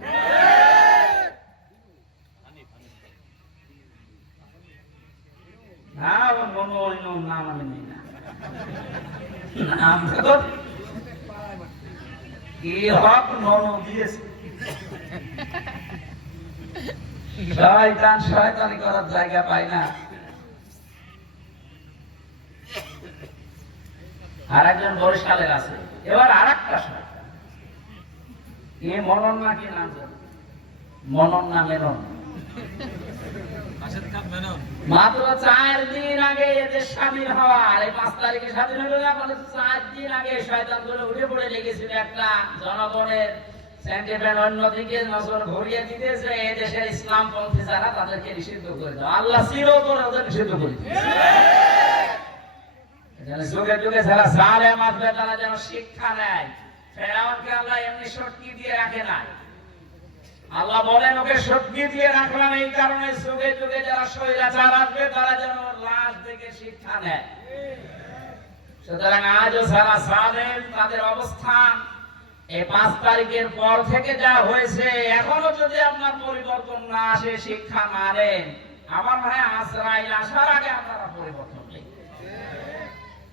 হ্যাঁ, নাম আমি নেই না, নাম তো কি হক ননু দিয়েছে। শয়তান শয়তানি করার জায়গা পায় না। আর একজন বরিশালের আছে, এবার আর একটা শয়তান, কি মনন না কি নাম, মনন না মেনন। মাত্র 4 দিন আগে এদের স্বাধীন হওয়ার, এই 5 তারিখে স্বাধীন হলো না, 4 দিন আগে শয়তান গুলো উঠে পড়ে লেগেছিল একটা জনগণের সেন্টিমেন্ট অন্যদিকে নজর ঘুরিয়ে দিতেছে, এই দেশের ইসলামপন্থী যারা, তাদেরকে নিষিদ্ধ করে দাও। আল্লাহ চিরতরে ওদের নিষিদ্ধ করে দিয়েছে। যুগে যুগে যারা জালেম আসবে, তারা যেন শিক্ষা নেয়। ফেরাউনকে আল্লাহ এমনি সটকি দিয়ে রাখে না, আল্লাহ বলেন ওকে সটকি দিয়ে রাখলাম এই কারণে, যুগে যুগে যারা স্বৈরাচার আসবে, তারা যেন লাশ দেখে শিক্ষা নেয়। সুতরাং আজও যারা জালেম, তাদের অবস্থান এই 5 তারিখের পর থেকে যা হয়েছে, এখনো যদি আপনার পরিবর্তন না আসে, শিক্ষা না নেন, আমার মনে হয় আজরাইল আসার আগে আপনারা পরিবর্তন নেই।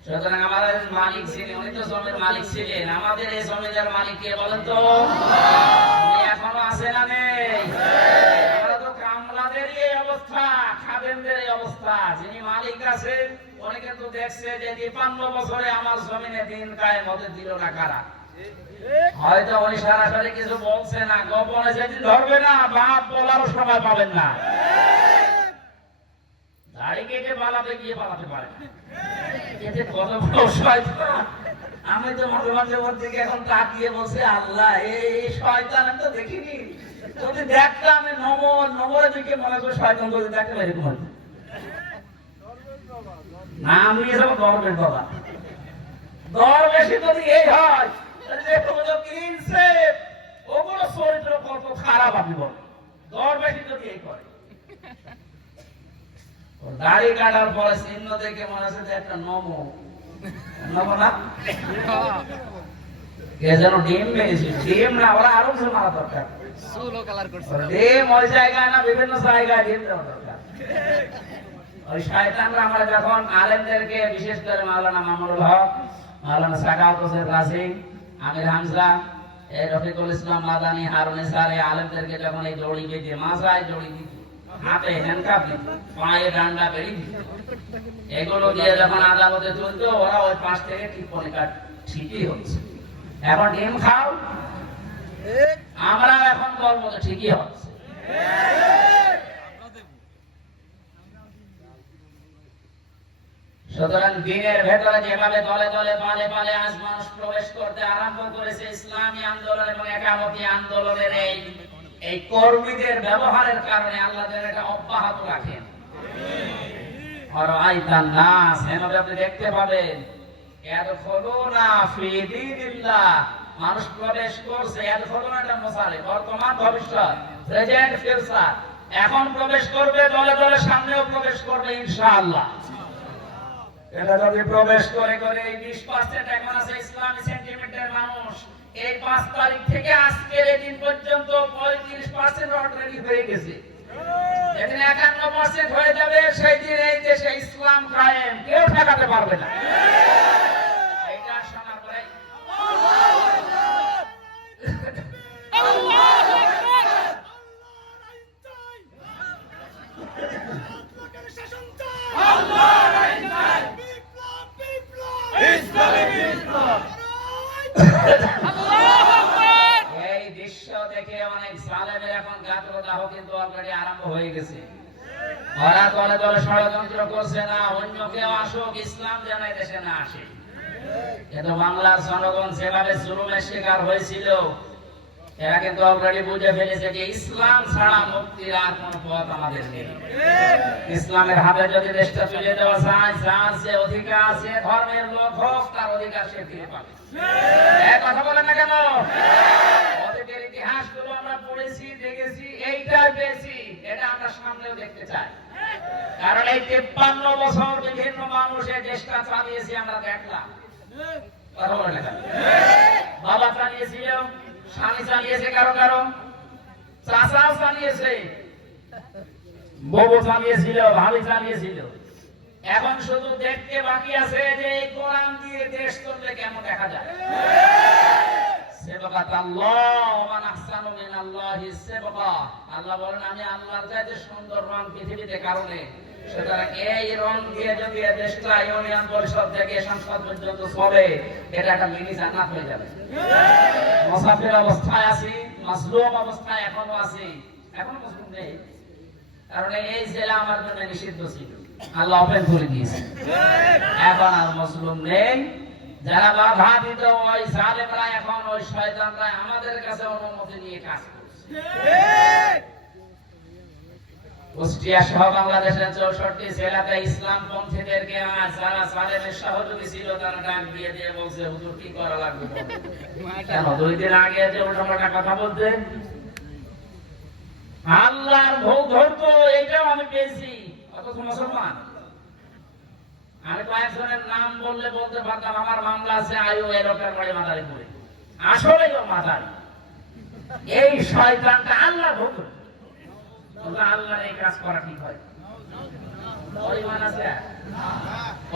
সুতরাং আমাদের মালিক ছিলেন, উনি তো জমির মালিক ছিলেন, আমাদের এই জমিদার মালিক কে বলেন তো? এখনো আছে না নেই? আমরা তো কামলাদেরই এই অবস্থা, খাদেমদের এই অবস্থা। যিনি মালিক আছেন উনি কিন্তু দেখছে যে 53 বছরে আমার জমিনে দিন কায়েম হতে দিল না কারা। হয়তো উনি সরাসরি কিছু বলছে না, গোপনে যেদিন ধরবে না, বাপ বলারও সময় পাবেন না। দাড়ি কেটে পালাতে গিয়ে পালাতে পারে না, এতে কত বড় শয়তান। আমি তো মাঝে মাঝে ওর দিকে এখন তাকিয়ে বলছি, আল্লাহ এই শয়তান আমি তো দেখিনি, যদি দেখতাম নমরের দিকে মনে করে শয়তান যদি দেখতাম এরকম হতো। নাম নিয়ে যাবো দরবেশ বাবা, দরবেশে যদি এই হয়, ওগুলো চরিত্র কত খারাপ আপনি বলেন, দরবেশে যদি এই করে। দাড়ি কাটার পরে চিহ্ন দেখে মনে হচ্ছে যে একটা নমো না, কে যেন ডিম মেরেছে, ডিম না, ওরা আরো কিছু মারা দরকার, ডিম ওই জায়গায় না, বিভিন্ন জায়গায় ডিম দেওয়া দরকার। ওই শয়তানরা আমরা যখন আলেমদেরকে, বিশেষ করে মাওলানা মামুনুল হক, মাওলানা সাকাওয়াত হোসেন রাসি, আমির হামজা, এই রফিকুল ইসলাম মাদানী, হারুন ইসলাম, এই আলেমদেরকে যখন এই দড়ি বেঁধে, মাথায় দড়ি দিত, হাতে হ্যান্ডকাপ দিত, পায়ে ডান্ডা বেড়ি দিত, এগুলো দিয়ে যখন আদালতে তুলতো, ওরা ওই পাশ থেকে টিপ্পনি কাট, ঠিকই হচ্ছে, এখন ডিম খাও, আমরা এখন বলবো যে ঠিকই হচ্ছে। সুতরাং দিনের ভেতরে যেভাবে দলে দলে পালে পালে আজ মানুষ প্রবেশ করতে আরম্ভ করেছে, ইসলামী আন্দোলন এবং একামতি আন্দোলনের এই কর্মীদের ব্যবহারের কারণে আল্লাহ যেন এটা অব্যাহত রাখেন। আর আইতান নাস, আপনি দেখতে পাবেন ইয়াদখুলুনা ফি দীনিল্লাহ, মানুষ প্রবেশ করছে। ইয়াদখুলুনা এটা মুসারে, বর্তমান ভবিষ্যৎ, প্রেজেন্ট ফিউচার। এখন প্রবেশ করবে, দলে দলে সামনেও প্রবেশ করবে ইনশাআল্লাহ। এটা যদি প্রবেশ করে করে এই 20% এখন আছে ইসলামী সেন্টিমেন্টের মানুষ, এই 5 তারিখ থেকে আজকের এই দিন পর্যন্ত 35% অলরেডি হয়ে গেছে। যেদিন 51% হয়ে যাবে সেই দিন এই দেশে ইসলাম কায়েম, কেউ ঠেকাতে পারবে না। এটা শোনার পরে এই দৃশ্য দেখে অনেক জালেমের এখন গাত্রদাহ কিন্তু অলরেডি আরম্ভ হয়ে গেছে। ওরা দলে দলে ষড়যন্ত্র করছে না অন্য কেউ আসুক, ইসলাম যেন এই দেশে না আসে। কিন্তু বাংলার জনগণ যেভাবে জুলুমের শিকার হয়েছিল, এরা কিন্তু অলরেডি বুঝে ফেলেছে যে ইসলাম ছাড়া মুক্তির আর কোন পথ আমাদের নেই। ইসলামের হাতে যদি দেশটা তুলে দেওয়া যায়, যার যে অধিকার আছে, ধর্মের লোক হোক, তার অধিকার সে ফিরে পাবে। এক কথা বলেন না কেন? অতীতের ইতিহাসগুলো আমরা পড়েছি, দেখেছি, এইটাই পেয়েছি, এটা আমরা সামনেও দেখতে চাই। কারণ এই 53 বছর বিভিন্ন মানুষ এই দেশটা চালিয়েছে, আমরা দেখলাম। কথা বলেন না কেন? বাবা চালিয়েছিল, স্বামী চালিয়েছে, কারো কারো চাচাও চালিয়েছে, বউ চালিয়েছিল, ভাবি চালিয়েছিল। এখন শুধু দেখতে বাকি আছে যে এই কোরআন দিয়ে দেশ চললে কেমন দেখা যায়। আল্লাহ বলেন, আমি আল্লাহর চাইতে সুন্দর রং পৃথিবীতে কারণে, সুতরাং এই রং দিয়ে যদি দেশটা ইউনিয়ন পরিষদ থেকে সংসদ পর্যন্ত চলে, এটা একটা মিনি জান্নাত হয়ে যাবে। মুসাফির অবস্থায় আছি, মাজলুম অবস্থায় এখনো আছি, এখনো মুসলিম নেই, কারণ এই জেলা আমার জন্য নিষিদ্ধ ছিল, আল্লাহ ওপেন করে দিয়েছে। এখন আর মুসলিম নেই। যারা বাধা দিত ওই জালেমরা, এখন ওই শয়তানরা আমাদের কাছে অনুমতি নিয়ে কাজ করছে। কুষ্টিয়া সহ বাংলাদেশের 64 জেলাতে ইসলাম পন্থীদেরকে আজ যারা জালেমের সহযোগী ছিল, তারা ডাক দিয়ে দিয়ে বলছে, হুজুর কি করা লাগবে? কেন 2 দিন আগে যে উল্টাপাল্টা কথা বলতে আল্লাহর ভোগ ধরতো, এইটাও আমি পেয়েছি, অথচ মুসলমান। আমি কয়েকজনের নাম বললে বলতে পারতাম, আমার মামলা আছে আয়ু এরকের বাড়ি মাদারি করে, আসলে তো মাদারি। এই শয়তানটা আল্লাহ ভোগ ধরতো। আল্লাহর এই কাজ করা ঠিক হয়? পরিমাণ আছে?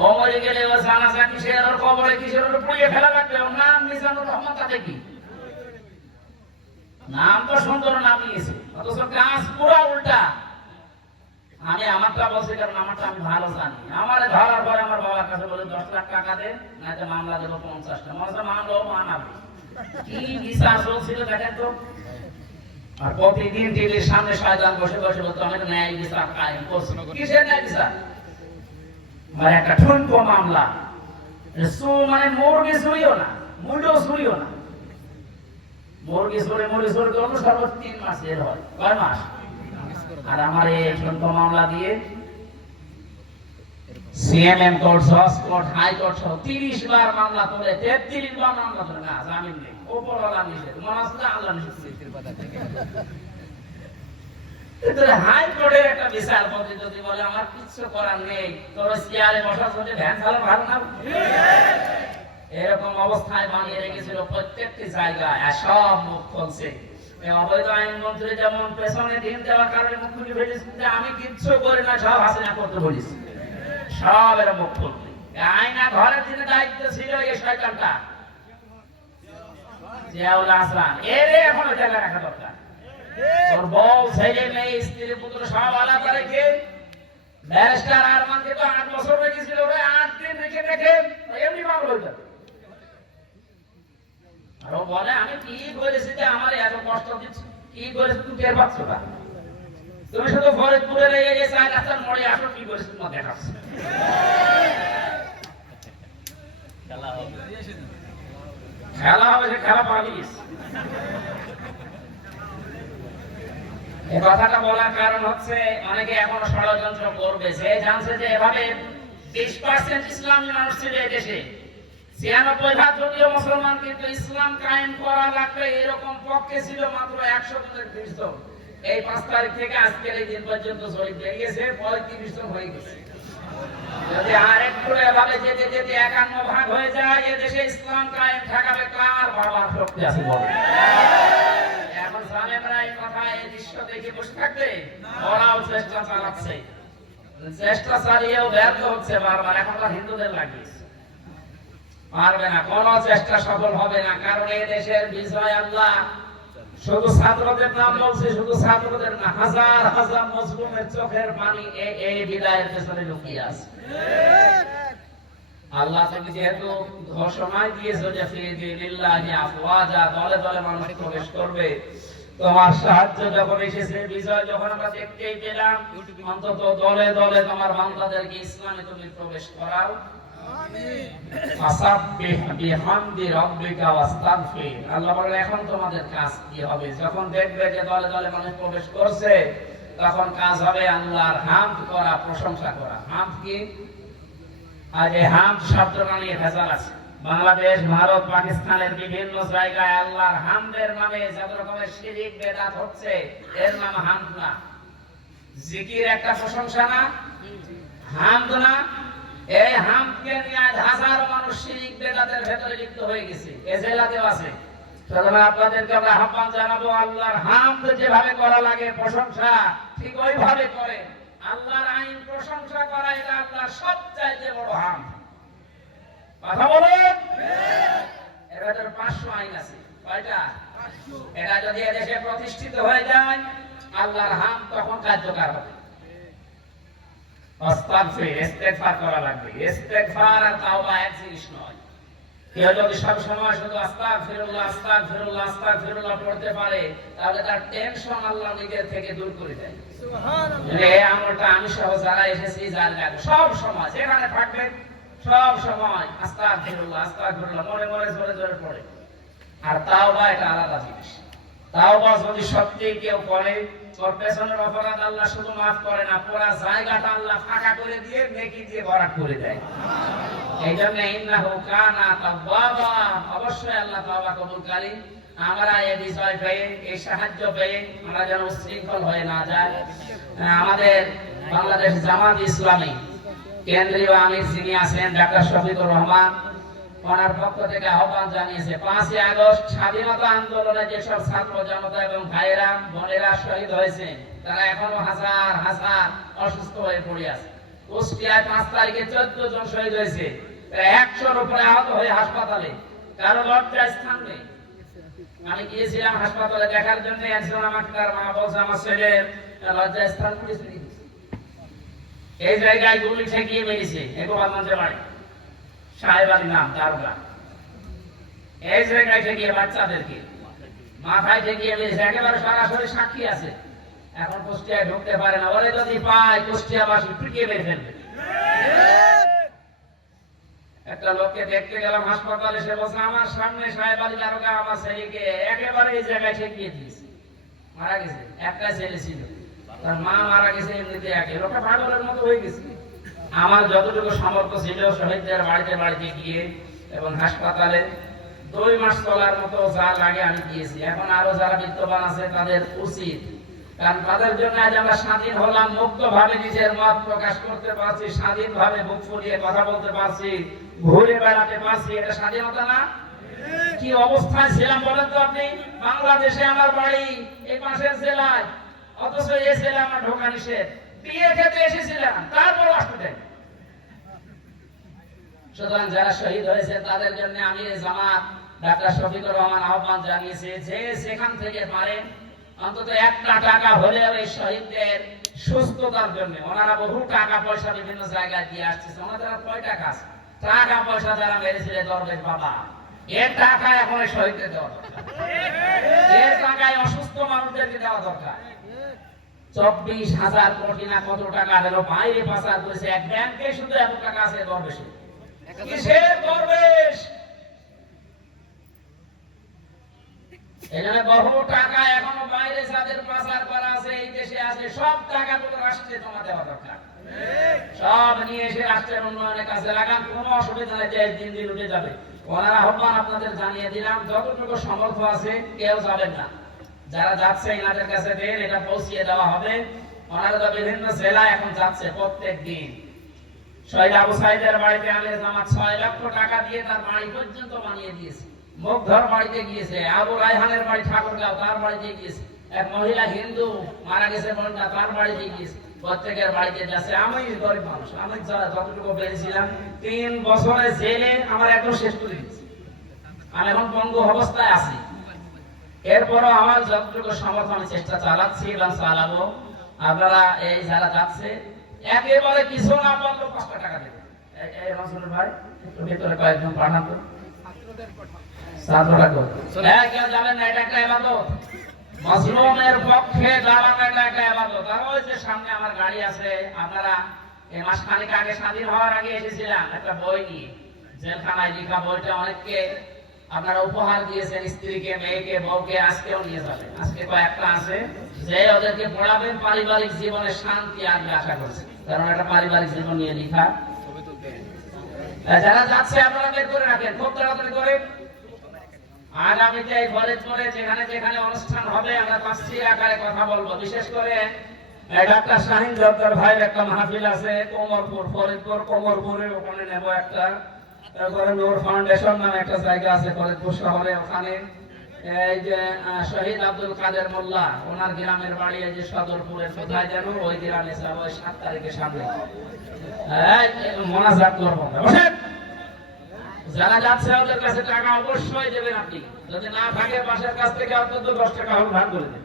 ও মরে গেলে ও জানাজা কিসের, ওর কবরে কিসের, ওর পুড়িয়ে ফেলা লাগবে। ওর নাম মিজানুর রহমান, তাতে কি? নাম তো সুন্দর নাম নিয়েছে, অথচ কাজ পুরো উল্টা। আমি আমারটা বলছি কারণ আমারটা আমি ভালো জানি। আমার ধরার পরে আমার বাবার কাছে বলে 10 লাখ টাকা দেন, নাইতে মামলা দেবো 50টা। মনে মামলাও মানাবে। কি বিচার চলছিল দেখেন তো। আর প্রতিদিন টিভির সামনে শয়তান বসে বসে বলতো, আমি তো ন্যায় বিচার কায়েম করছি। কিসের ন্যায় বিচার? মানে একটা ঠুনকো মামলা, মানে মুরগি চুরিও না, মুন্ডও চুরিও না। মুরগি চুরি করলে সর্বোচ্চ 3 মাস এর হয়। কয় মাস? আর আমার এই ঠুনকো মামলা দিয়ে সিএমএম কোর্ট, জজ কোর্ট, হাই কোর্ট সহ 30 বার মামলা তোলে, 33 বার মামলা তোলে। না, জামিন নেই, ওপরওয়ালা নিষেধ, মনে হচ্ছে আল্লাহ নিষেধ। হাই কোর্টের একটা বিচারপতি যদি বলে আমার কিচ্ছু করার নেই, তোর চেয়ারে বসার জন্য ভ্যান চালানো ভালো না, এরকম অবস্থায় বানিয়ে রেখেছিল প্রত্যেকটি জায়গায়। সব মুখ খুলছে। অবৈধ আইনমন্ত্রী যেমন পেছনে দিন দেওয়ার কারণে মুখ খুলে ফেলেছে যে আমি কিচ্ছু করি না, সব হাসিনা করতে বলেছি, সব এরা মুখ খুলবে। আইনা ঘরের দিনে দায়িত্ব ছিল এই শয়তানটা জিয়াউল হাসান, এর এখন জায়গায় রাখা দরকার। ওর বউ, ছেলে, মেয়ে, স্ত্রী, পুত্র সব আলাদা রেখে, ব্যারিস্টার আরমানকে তো 8 বছর রেখেছিল, ওরা 8 দিন রেখে রেখে এমনি পাগল হয়ে যাবে। আর ও বলে আমি কি করেছি যে আমার এত কষ্ট দিচ্ছি, কি করেছি তুমি টের পাচ্ছ না? তুমি শুধু ফরিদপুরের এই 4 রাস্তার মোড়ে আসো, কি করেছি তোমার দেখাচ্ছি। খেলা হবে, সে খেলা পাবিস। এই কথাটা বলার কারণ হচ্ছে অনেকে এখনো ষড়যন্ত্র করবে, সে জানছে যে এভাবে 20% ইসলামী মানুষ ছিল এই দেশে, 96% যদিও মুসলমান, কিন্তু ইসলাম কায়েম করা লাগবে এরকম পক্ষে ছিল মাত্র 100 জনের 20 জন। এই 5 তারিখ থেকে আজকের এই দিন পর্যন্ত শহীদ বেরিয়েছে 35 জন হয়ে গেছে। যদি আর একটু এভাবে যেতে যেতে 51 ভাগ হয়ে যায়, এ দেশে ইসলাম কায়েম ঠেকাবে কার বাবার শক্তি আছে বলে? এখন জালেমরা এই কথা, এই দৃশ্য দেখে বসে থাকবে? ওরাও চেষ্টা চালাচ্ছে, চেষ্টা চালিয়েও ব্যর্থ হচ্ছে বারবার। এখন তো হিন্দুদের লাগিয়েছে, পারবে না, কোন চেষ্টা সফল হবে না। কারণ এই দেশের বিজয় আল্লাহ শুধু ছাত্রদের নাম বলছে, শুধু ছাত্রদের না, হাজার হাজার মুসলিমের চোখের পানি এই বিদায়ের পেছনে লুকিয়ে আছে। আল্লাহ তুমি যেহেতু ঘোষণায় দিয়েছো যে ফি দীনিল্লাহি আফওয়াজা, দলে দলে মানুষ প্রবেশ করবে, তোমার সাহায্য যখন এসেছে, বিজয় যখন আমরা দেখতেই পেলাম, অন্তত দলে দলে তোমার বান্দাদেরকে ইসলামে তুমি প্রবেশ করাও। ফাসাব্বিহ বিহামদি রাব্বিকা ওয়াস্তাগফির। আল্লাহ বলেন এখন তোমাদের কাজ কি হবে? যখন দেখবে যে দলে দলে মানুষ প্রবেশ করছে, তখন কাজ হবে আল্লাহর হামদ করা, প্রশংসা করা। হামদ কি? আজ এই হামদ শব্দটা নিয়ে ভেজাল আছে। বাংলাদেশ, ভারত, পাকিস্তানের বিভিন্ন জায়গায় আল্লাহর হামদের নামে যত রকমের শিরক বেদাত হচ্ছে, এর নাম হামদ না। জিকির একটা প্রশংসা না? হামদ না? এই হামদকে নিয়ে আজ হাজারো মানুষ শিরক বেদাতের ভেতরে লিপ্ত হয়ে গেছে, এ জেলাতেও আছে। সুতরাং আপনাদেরকে আমরা আহ্বান জানাবো, আল্লাহর হামদ যেভাবে করা লাগে প্রশংসা, ঠিক ওইভাবে করে। আল্লাহর আইন প্রশংসা করা এটা আল্লাহর সবচাইতে বড় হামদ। কথা বলেন? এর ভেতরে 500 আইন আছে। কয়টা? এটা যদি এদেশে প্রতিষ্ঠিত হয়ে যায়, আল্লাহর হামদ তখন কার্যকর হবে। ইস্তেগফার করা লাগবে। ইস্তেগফার আর তাওবা এক জিনিস নয়। কেউ যদি সব সময় শুধু আস্তাগফিরুল্লাহ আস্তাগফিরুল্লাহ আস্তাগফিরুল্লাহ পড়তে পারে, তাহলে তার টেনশন আল্লাহ নিজের থেকে দূর করে দেয়। সুবহানাল্লাহ। এই আমলটা আমি সহ যারা এসেছি, যার কাছে সব সময় যেখানে থাকবে, সব সময় আস্তাগফিরুল্লাহ আস্তাগফিরুল্লাহ মনে মনে জোরে জোরে পড়ে। আর তাওবা এটা আলাদা জিনিস। তাওবা যদি সত্যি কেউ করে, তোর পেছনের অপরাধ আল্লাহ শুধু মাফ করে না, পুরা জায়গাটা আল্লাহ ফাঁকা করে দিয়ে নেকি দিয়ে ভরাট করে দেয়। এই জন্য ইন্নাহু কানা তাওয়াবা, অবশ্যই আল্লাহ তাওবা কবুলকারী। আমরা এই বিজয় পেয়ে, এই সাহায্য পেয়ে আমরা যেন উচ্ছৃঙ্খল হয়ে না যায়। আমাদের বাংলাদেশ জামাত ইসলামী কেন্দ্রীয় আমির যিনি আছেন ডাক্তার শফিকুর রহমান, ওনার পক্ষ থেকে আহ্বান জানিয়েছে 5ই আগস্ট স্বাধীনতা আন্দোলনে যেসব ছাত্র জনতা এবং ভাইয়েরা বোনেরা শহীদ হয়েছে, তারা এখনো হাজার হাজার অসুস্থ হয়ে পড়ে আছে। কুষ্টিয়ায় 5 তারিখে 14 জন শহীদ হয়েছে, 100-র উপরে আহত হয়ে হাসপাতালে, কারো লজ্জার স্থান নেই। আমি গিয়েছিলাম হাসপাতালে দেখার জন্য, একজন আমাকে তার মা বলছে আমার ছেলের লজ্জার স্থান পুলিশ নিয়ে গেছে। এই জায়গায় গুলি ঠেকিয়ে মেরেছে, গোপালগঞ্জের বাড়ি, সাহেব আলী নাম দারোগা। এই জায়গায় ঠেকিয়ে বাচ্চাদেরকে মাথায় ঠেকিয়ে মেরেছে, একেবারে সরাসরি সাক্ষী আছে। এখন কুষ্টিয়ায় ঢুকতে পারে না, ওরে যদি পায় কুষ্টিয়াবাসী পিটিয়ে মেরে ফেলবে। একটা লোককে দেখতে গেলাম হাসপাতালে, সে বলছে আমার সামনে সাহেব আলী দারোগা আমার ছেলেকে একেবারে এই জায়গায় ঠেকিয়ে দিয়েছে, মারা গেছে। একটা ছেলে ছিল, তার মা মারা গেছে এমনিতে, একে লোকটা পাগলের মতো হয়ে গেছে। আমার যতটুকু সামর্থ্য ছিল শহীদদের বাড়িতে বাড়িতে গিয়ে এবং হাসপাতালে 2 মাস চলার মতো যা লাগে আমি দিয়েছি। এখন আরো যারা বিত্তবান আছে তাদের উচিত, কারণ তাদের জন্য আজ আমরা স্বাধীন হলাম, মুক্ত ভাবে নিজের মত প্রকাশ করতে পারছি, স্বাধীন ভাবে বুক ফুলিয়ে কথা বলতে পারছি, ঘুরে বেড়াতে পারছি। এটা স্বাধীনতা না? কি অবস্থায় ছিলাম বলেন তো আপনি? বাংলাদেশে আমার বাড়ি এই পাশের জেলায়, অথচ এই জেলা আমার ঢোকা নিষেধ। বিয়ে খেতে এসেছিলাম, তারপর আসতে। সুতরাং যারা শহীদ হয়েছে তাদের জন্য আমি জামাত ডাক্তার শফিকুর রহমান আহ্বান জানিয়েছে যে সেখান থেকে পারেন অন্তত 1 টাকা হলেও এই শহীদদের সুস্থতার জন্য। ওনারা বহু টাকা পয়সা বিভিন্ন জায়গায় দিয়ে আসছে, ওনাদের কয় টাকা আছে? টাকা পয়সা যারা মেরেছিলেন দরবেশ বাবা, এর টাকা এখন এই শহীদদের দেওয়া দরকার, এর টাকায় অসুস্থ মানুষদেরকে দেওয়া দরকার। 24,000 কোটি না কত টাকা দিল বাইরে পাচার করেছে, এক ব্যাংকে শুধু এত টাকা আছে দরবেশে। কিসের দরবেশ? এখানে বহু টাকা এখনো বাইরে যাদের পাচার করা আছে, এই আছে সব টাকা তো রাষ্ট্রে জমা দেওয়া দরকার। সব নিয়ে এসে রাষ্ট্রের উন্নয়নের কাজে লাগান, কোনো অসুবিধা নেই, যে দিন দিন উঠে যাবে। ওনার আহ্বান আপনাদের জানিয়ে দিলাম, যতটুকু সমর্থ আছে কেউ যাবেন না, যারা যাচ্ছে এনাদের কাছে দেন, এটা পৌঁছিয়ে দেওয়া হবে। ওনারা তো বিভিন্ন জেলায় এখন যাচ্ছে প্রত্যেক দিন। শহীদ আবু সাইদের বাড়িতে আমির জামাত 6 লক্ষ টাকা দিয়ে তার বাড়ি পর্যন্ত বানিয়ে দিয়েছে। মুগ্ধর বাড়িতে গিয়েছে, আবু রায়হানের বাড়ি ঠাকুরগাঁও, তার বাড়িতে গিয়েছে। এক মহিলা হিন্দু মারা গেছে বোনটা, তার বাড়িতে গিয়েছে। প্রত্যেকের বাড়িতে যাচ্ছে। আমি গরিব মানুষ, আমি যতটুকু পেরেছিলাম 3 বছরে জেলে আমার একদম শেষ করে দিয়েছে। আমি এখন পঙ্গু অবস্থায় আছি, এরপরও আমার যতটুকু সামর্থ্য আমি চেষ্টা চালাচ্ছি এবং চালাবো। আপনারা এই যারা যাচ্ছে একেবারে কিছু না পারলেও 5 টাকা দেবেন। এই মাসুদ ভাই একটু ভিতরে কয়েকজন পাঠান তো, ছাত্ররা কো কেউ যাবেন না, এটা একটা ইবাদত। মাজলুমের পক্ষে দাঁড়ানো এটা একটা ইবাদত। আর ওই যে সামনে আমার গাড়ি আছে, আপনারা এই মাস খানিক আগে স্বাধীন হওয়ার আগে এসেছিলাম একটা বই নিয়ে, জেলখানায় লেখা বইটা অনেককে আপনারা উপহার দিয়েছেন, স্ত্রীকে, মেয়েকে, বউকে। আজকেও নিয়ে যাবেন, আজকে কয়েকটা আছে যে ওদেরকে পড়াবেন, পারিবারিক জীবনে শান্তি আসবে আশা করছি, কারণ একটা পারিবারিক জীবন নিয়ে লেখা। যারা যাচ্ছে আপনারা বের করে রাখেন, খুব তাড়াতাড়ি করে। আগামীতে এই ফরিদপুরে যেখানে যেখানে অনুষ্ঠান হবে আমরা তাফসীর আকারে কথা বলবো। বিশেষ করে ডাক্তার শাহিন জব্বার ভাইয়ের একটা মাহফিল আছে কোমরপুর, ফরিদপুর কোমরপুরে, ওখানে নেব একটা। তারপরে নূর ফাউন্ডেশন নামে একটা জায়গা আছে ফরিদপুর শহরে, ওখানে এই যে শহীদ আব্দুল কাদের মোল্লা, ওনার গ্রামের বাড়ি এই যে সদরপুরের কোথায় যেন, ওই গ্রামে যাব 7 তারিখে সামনে মোনাজাত করবো। যারা যাচ্ছে ওদের কাছে টাকা অবশ্যই দেবেন আপনি, যদি না থাকে পাশের কাছ থেকে অন্তত 10 টাকা ভাগ করে দেবেন।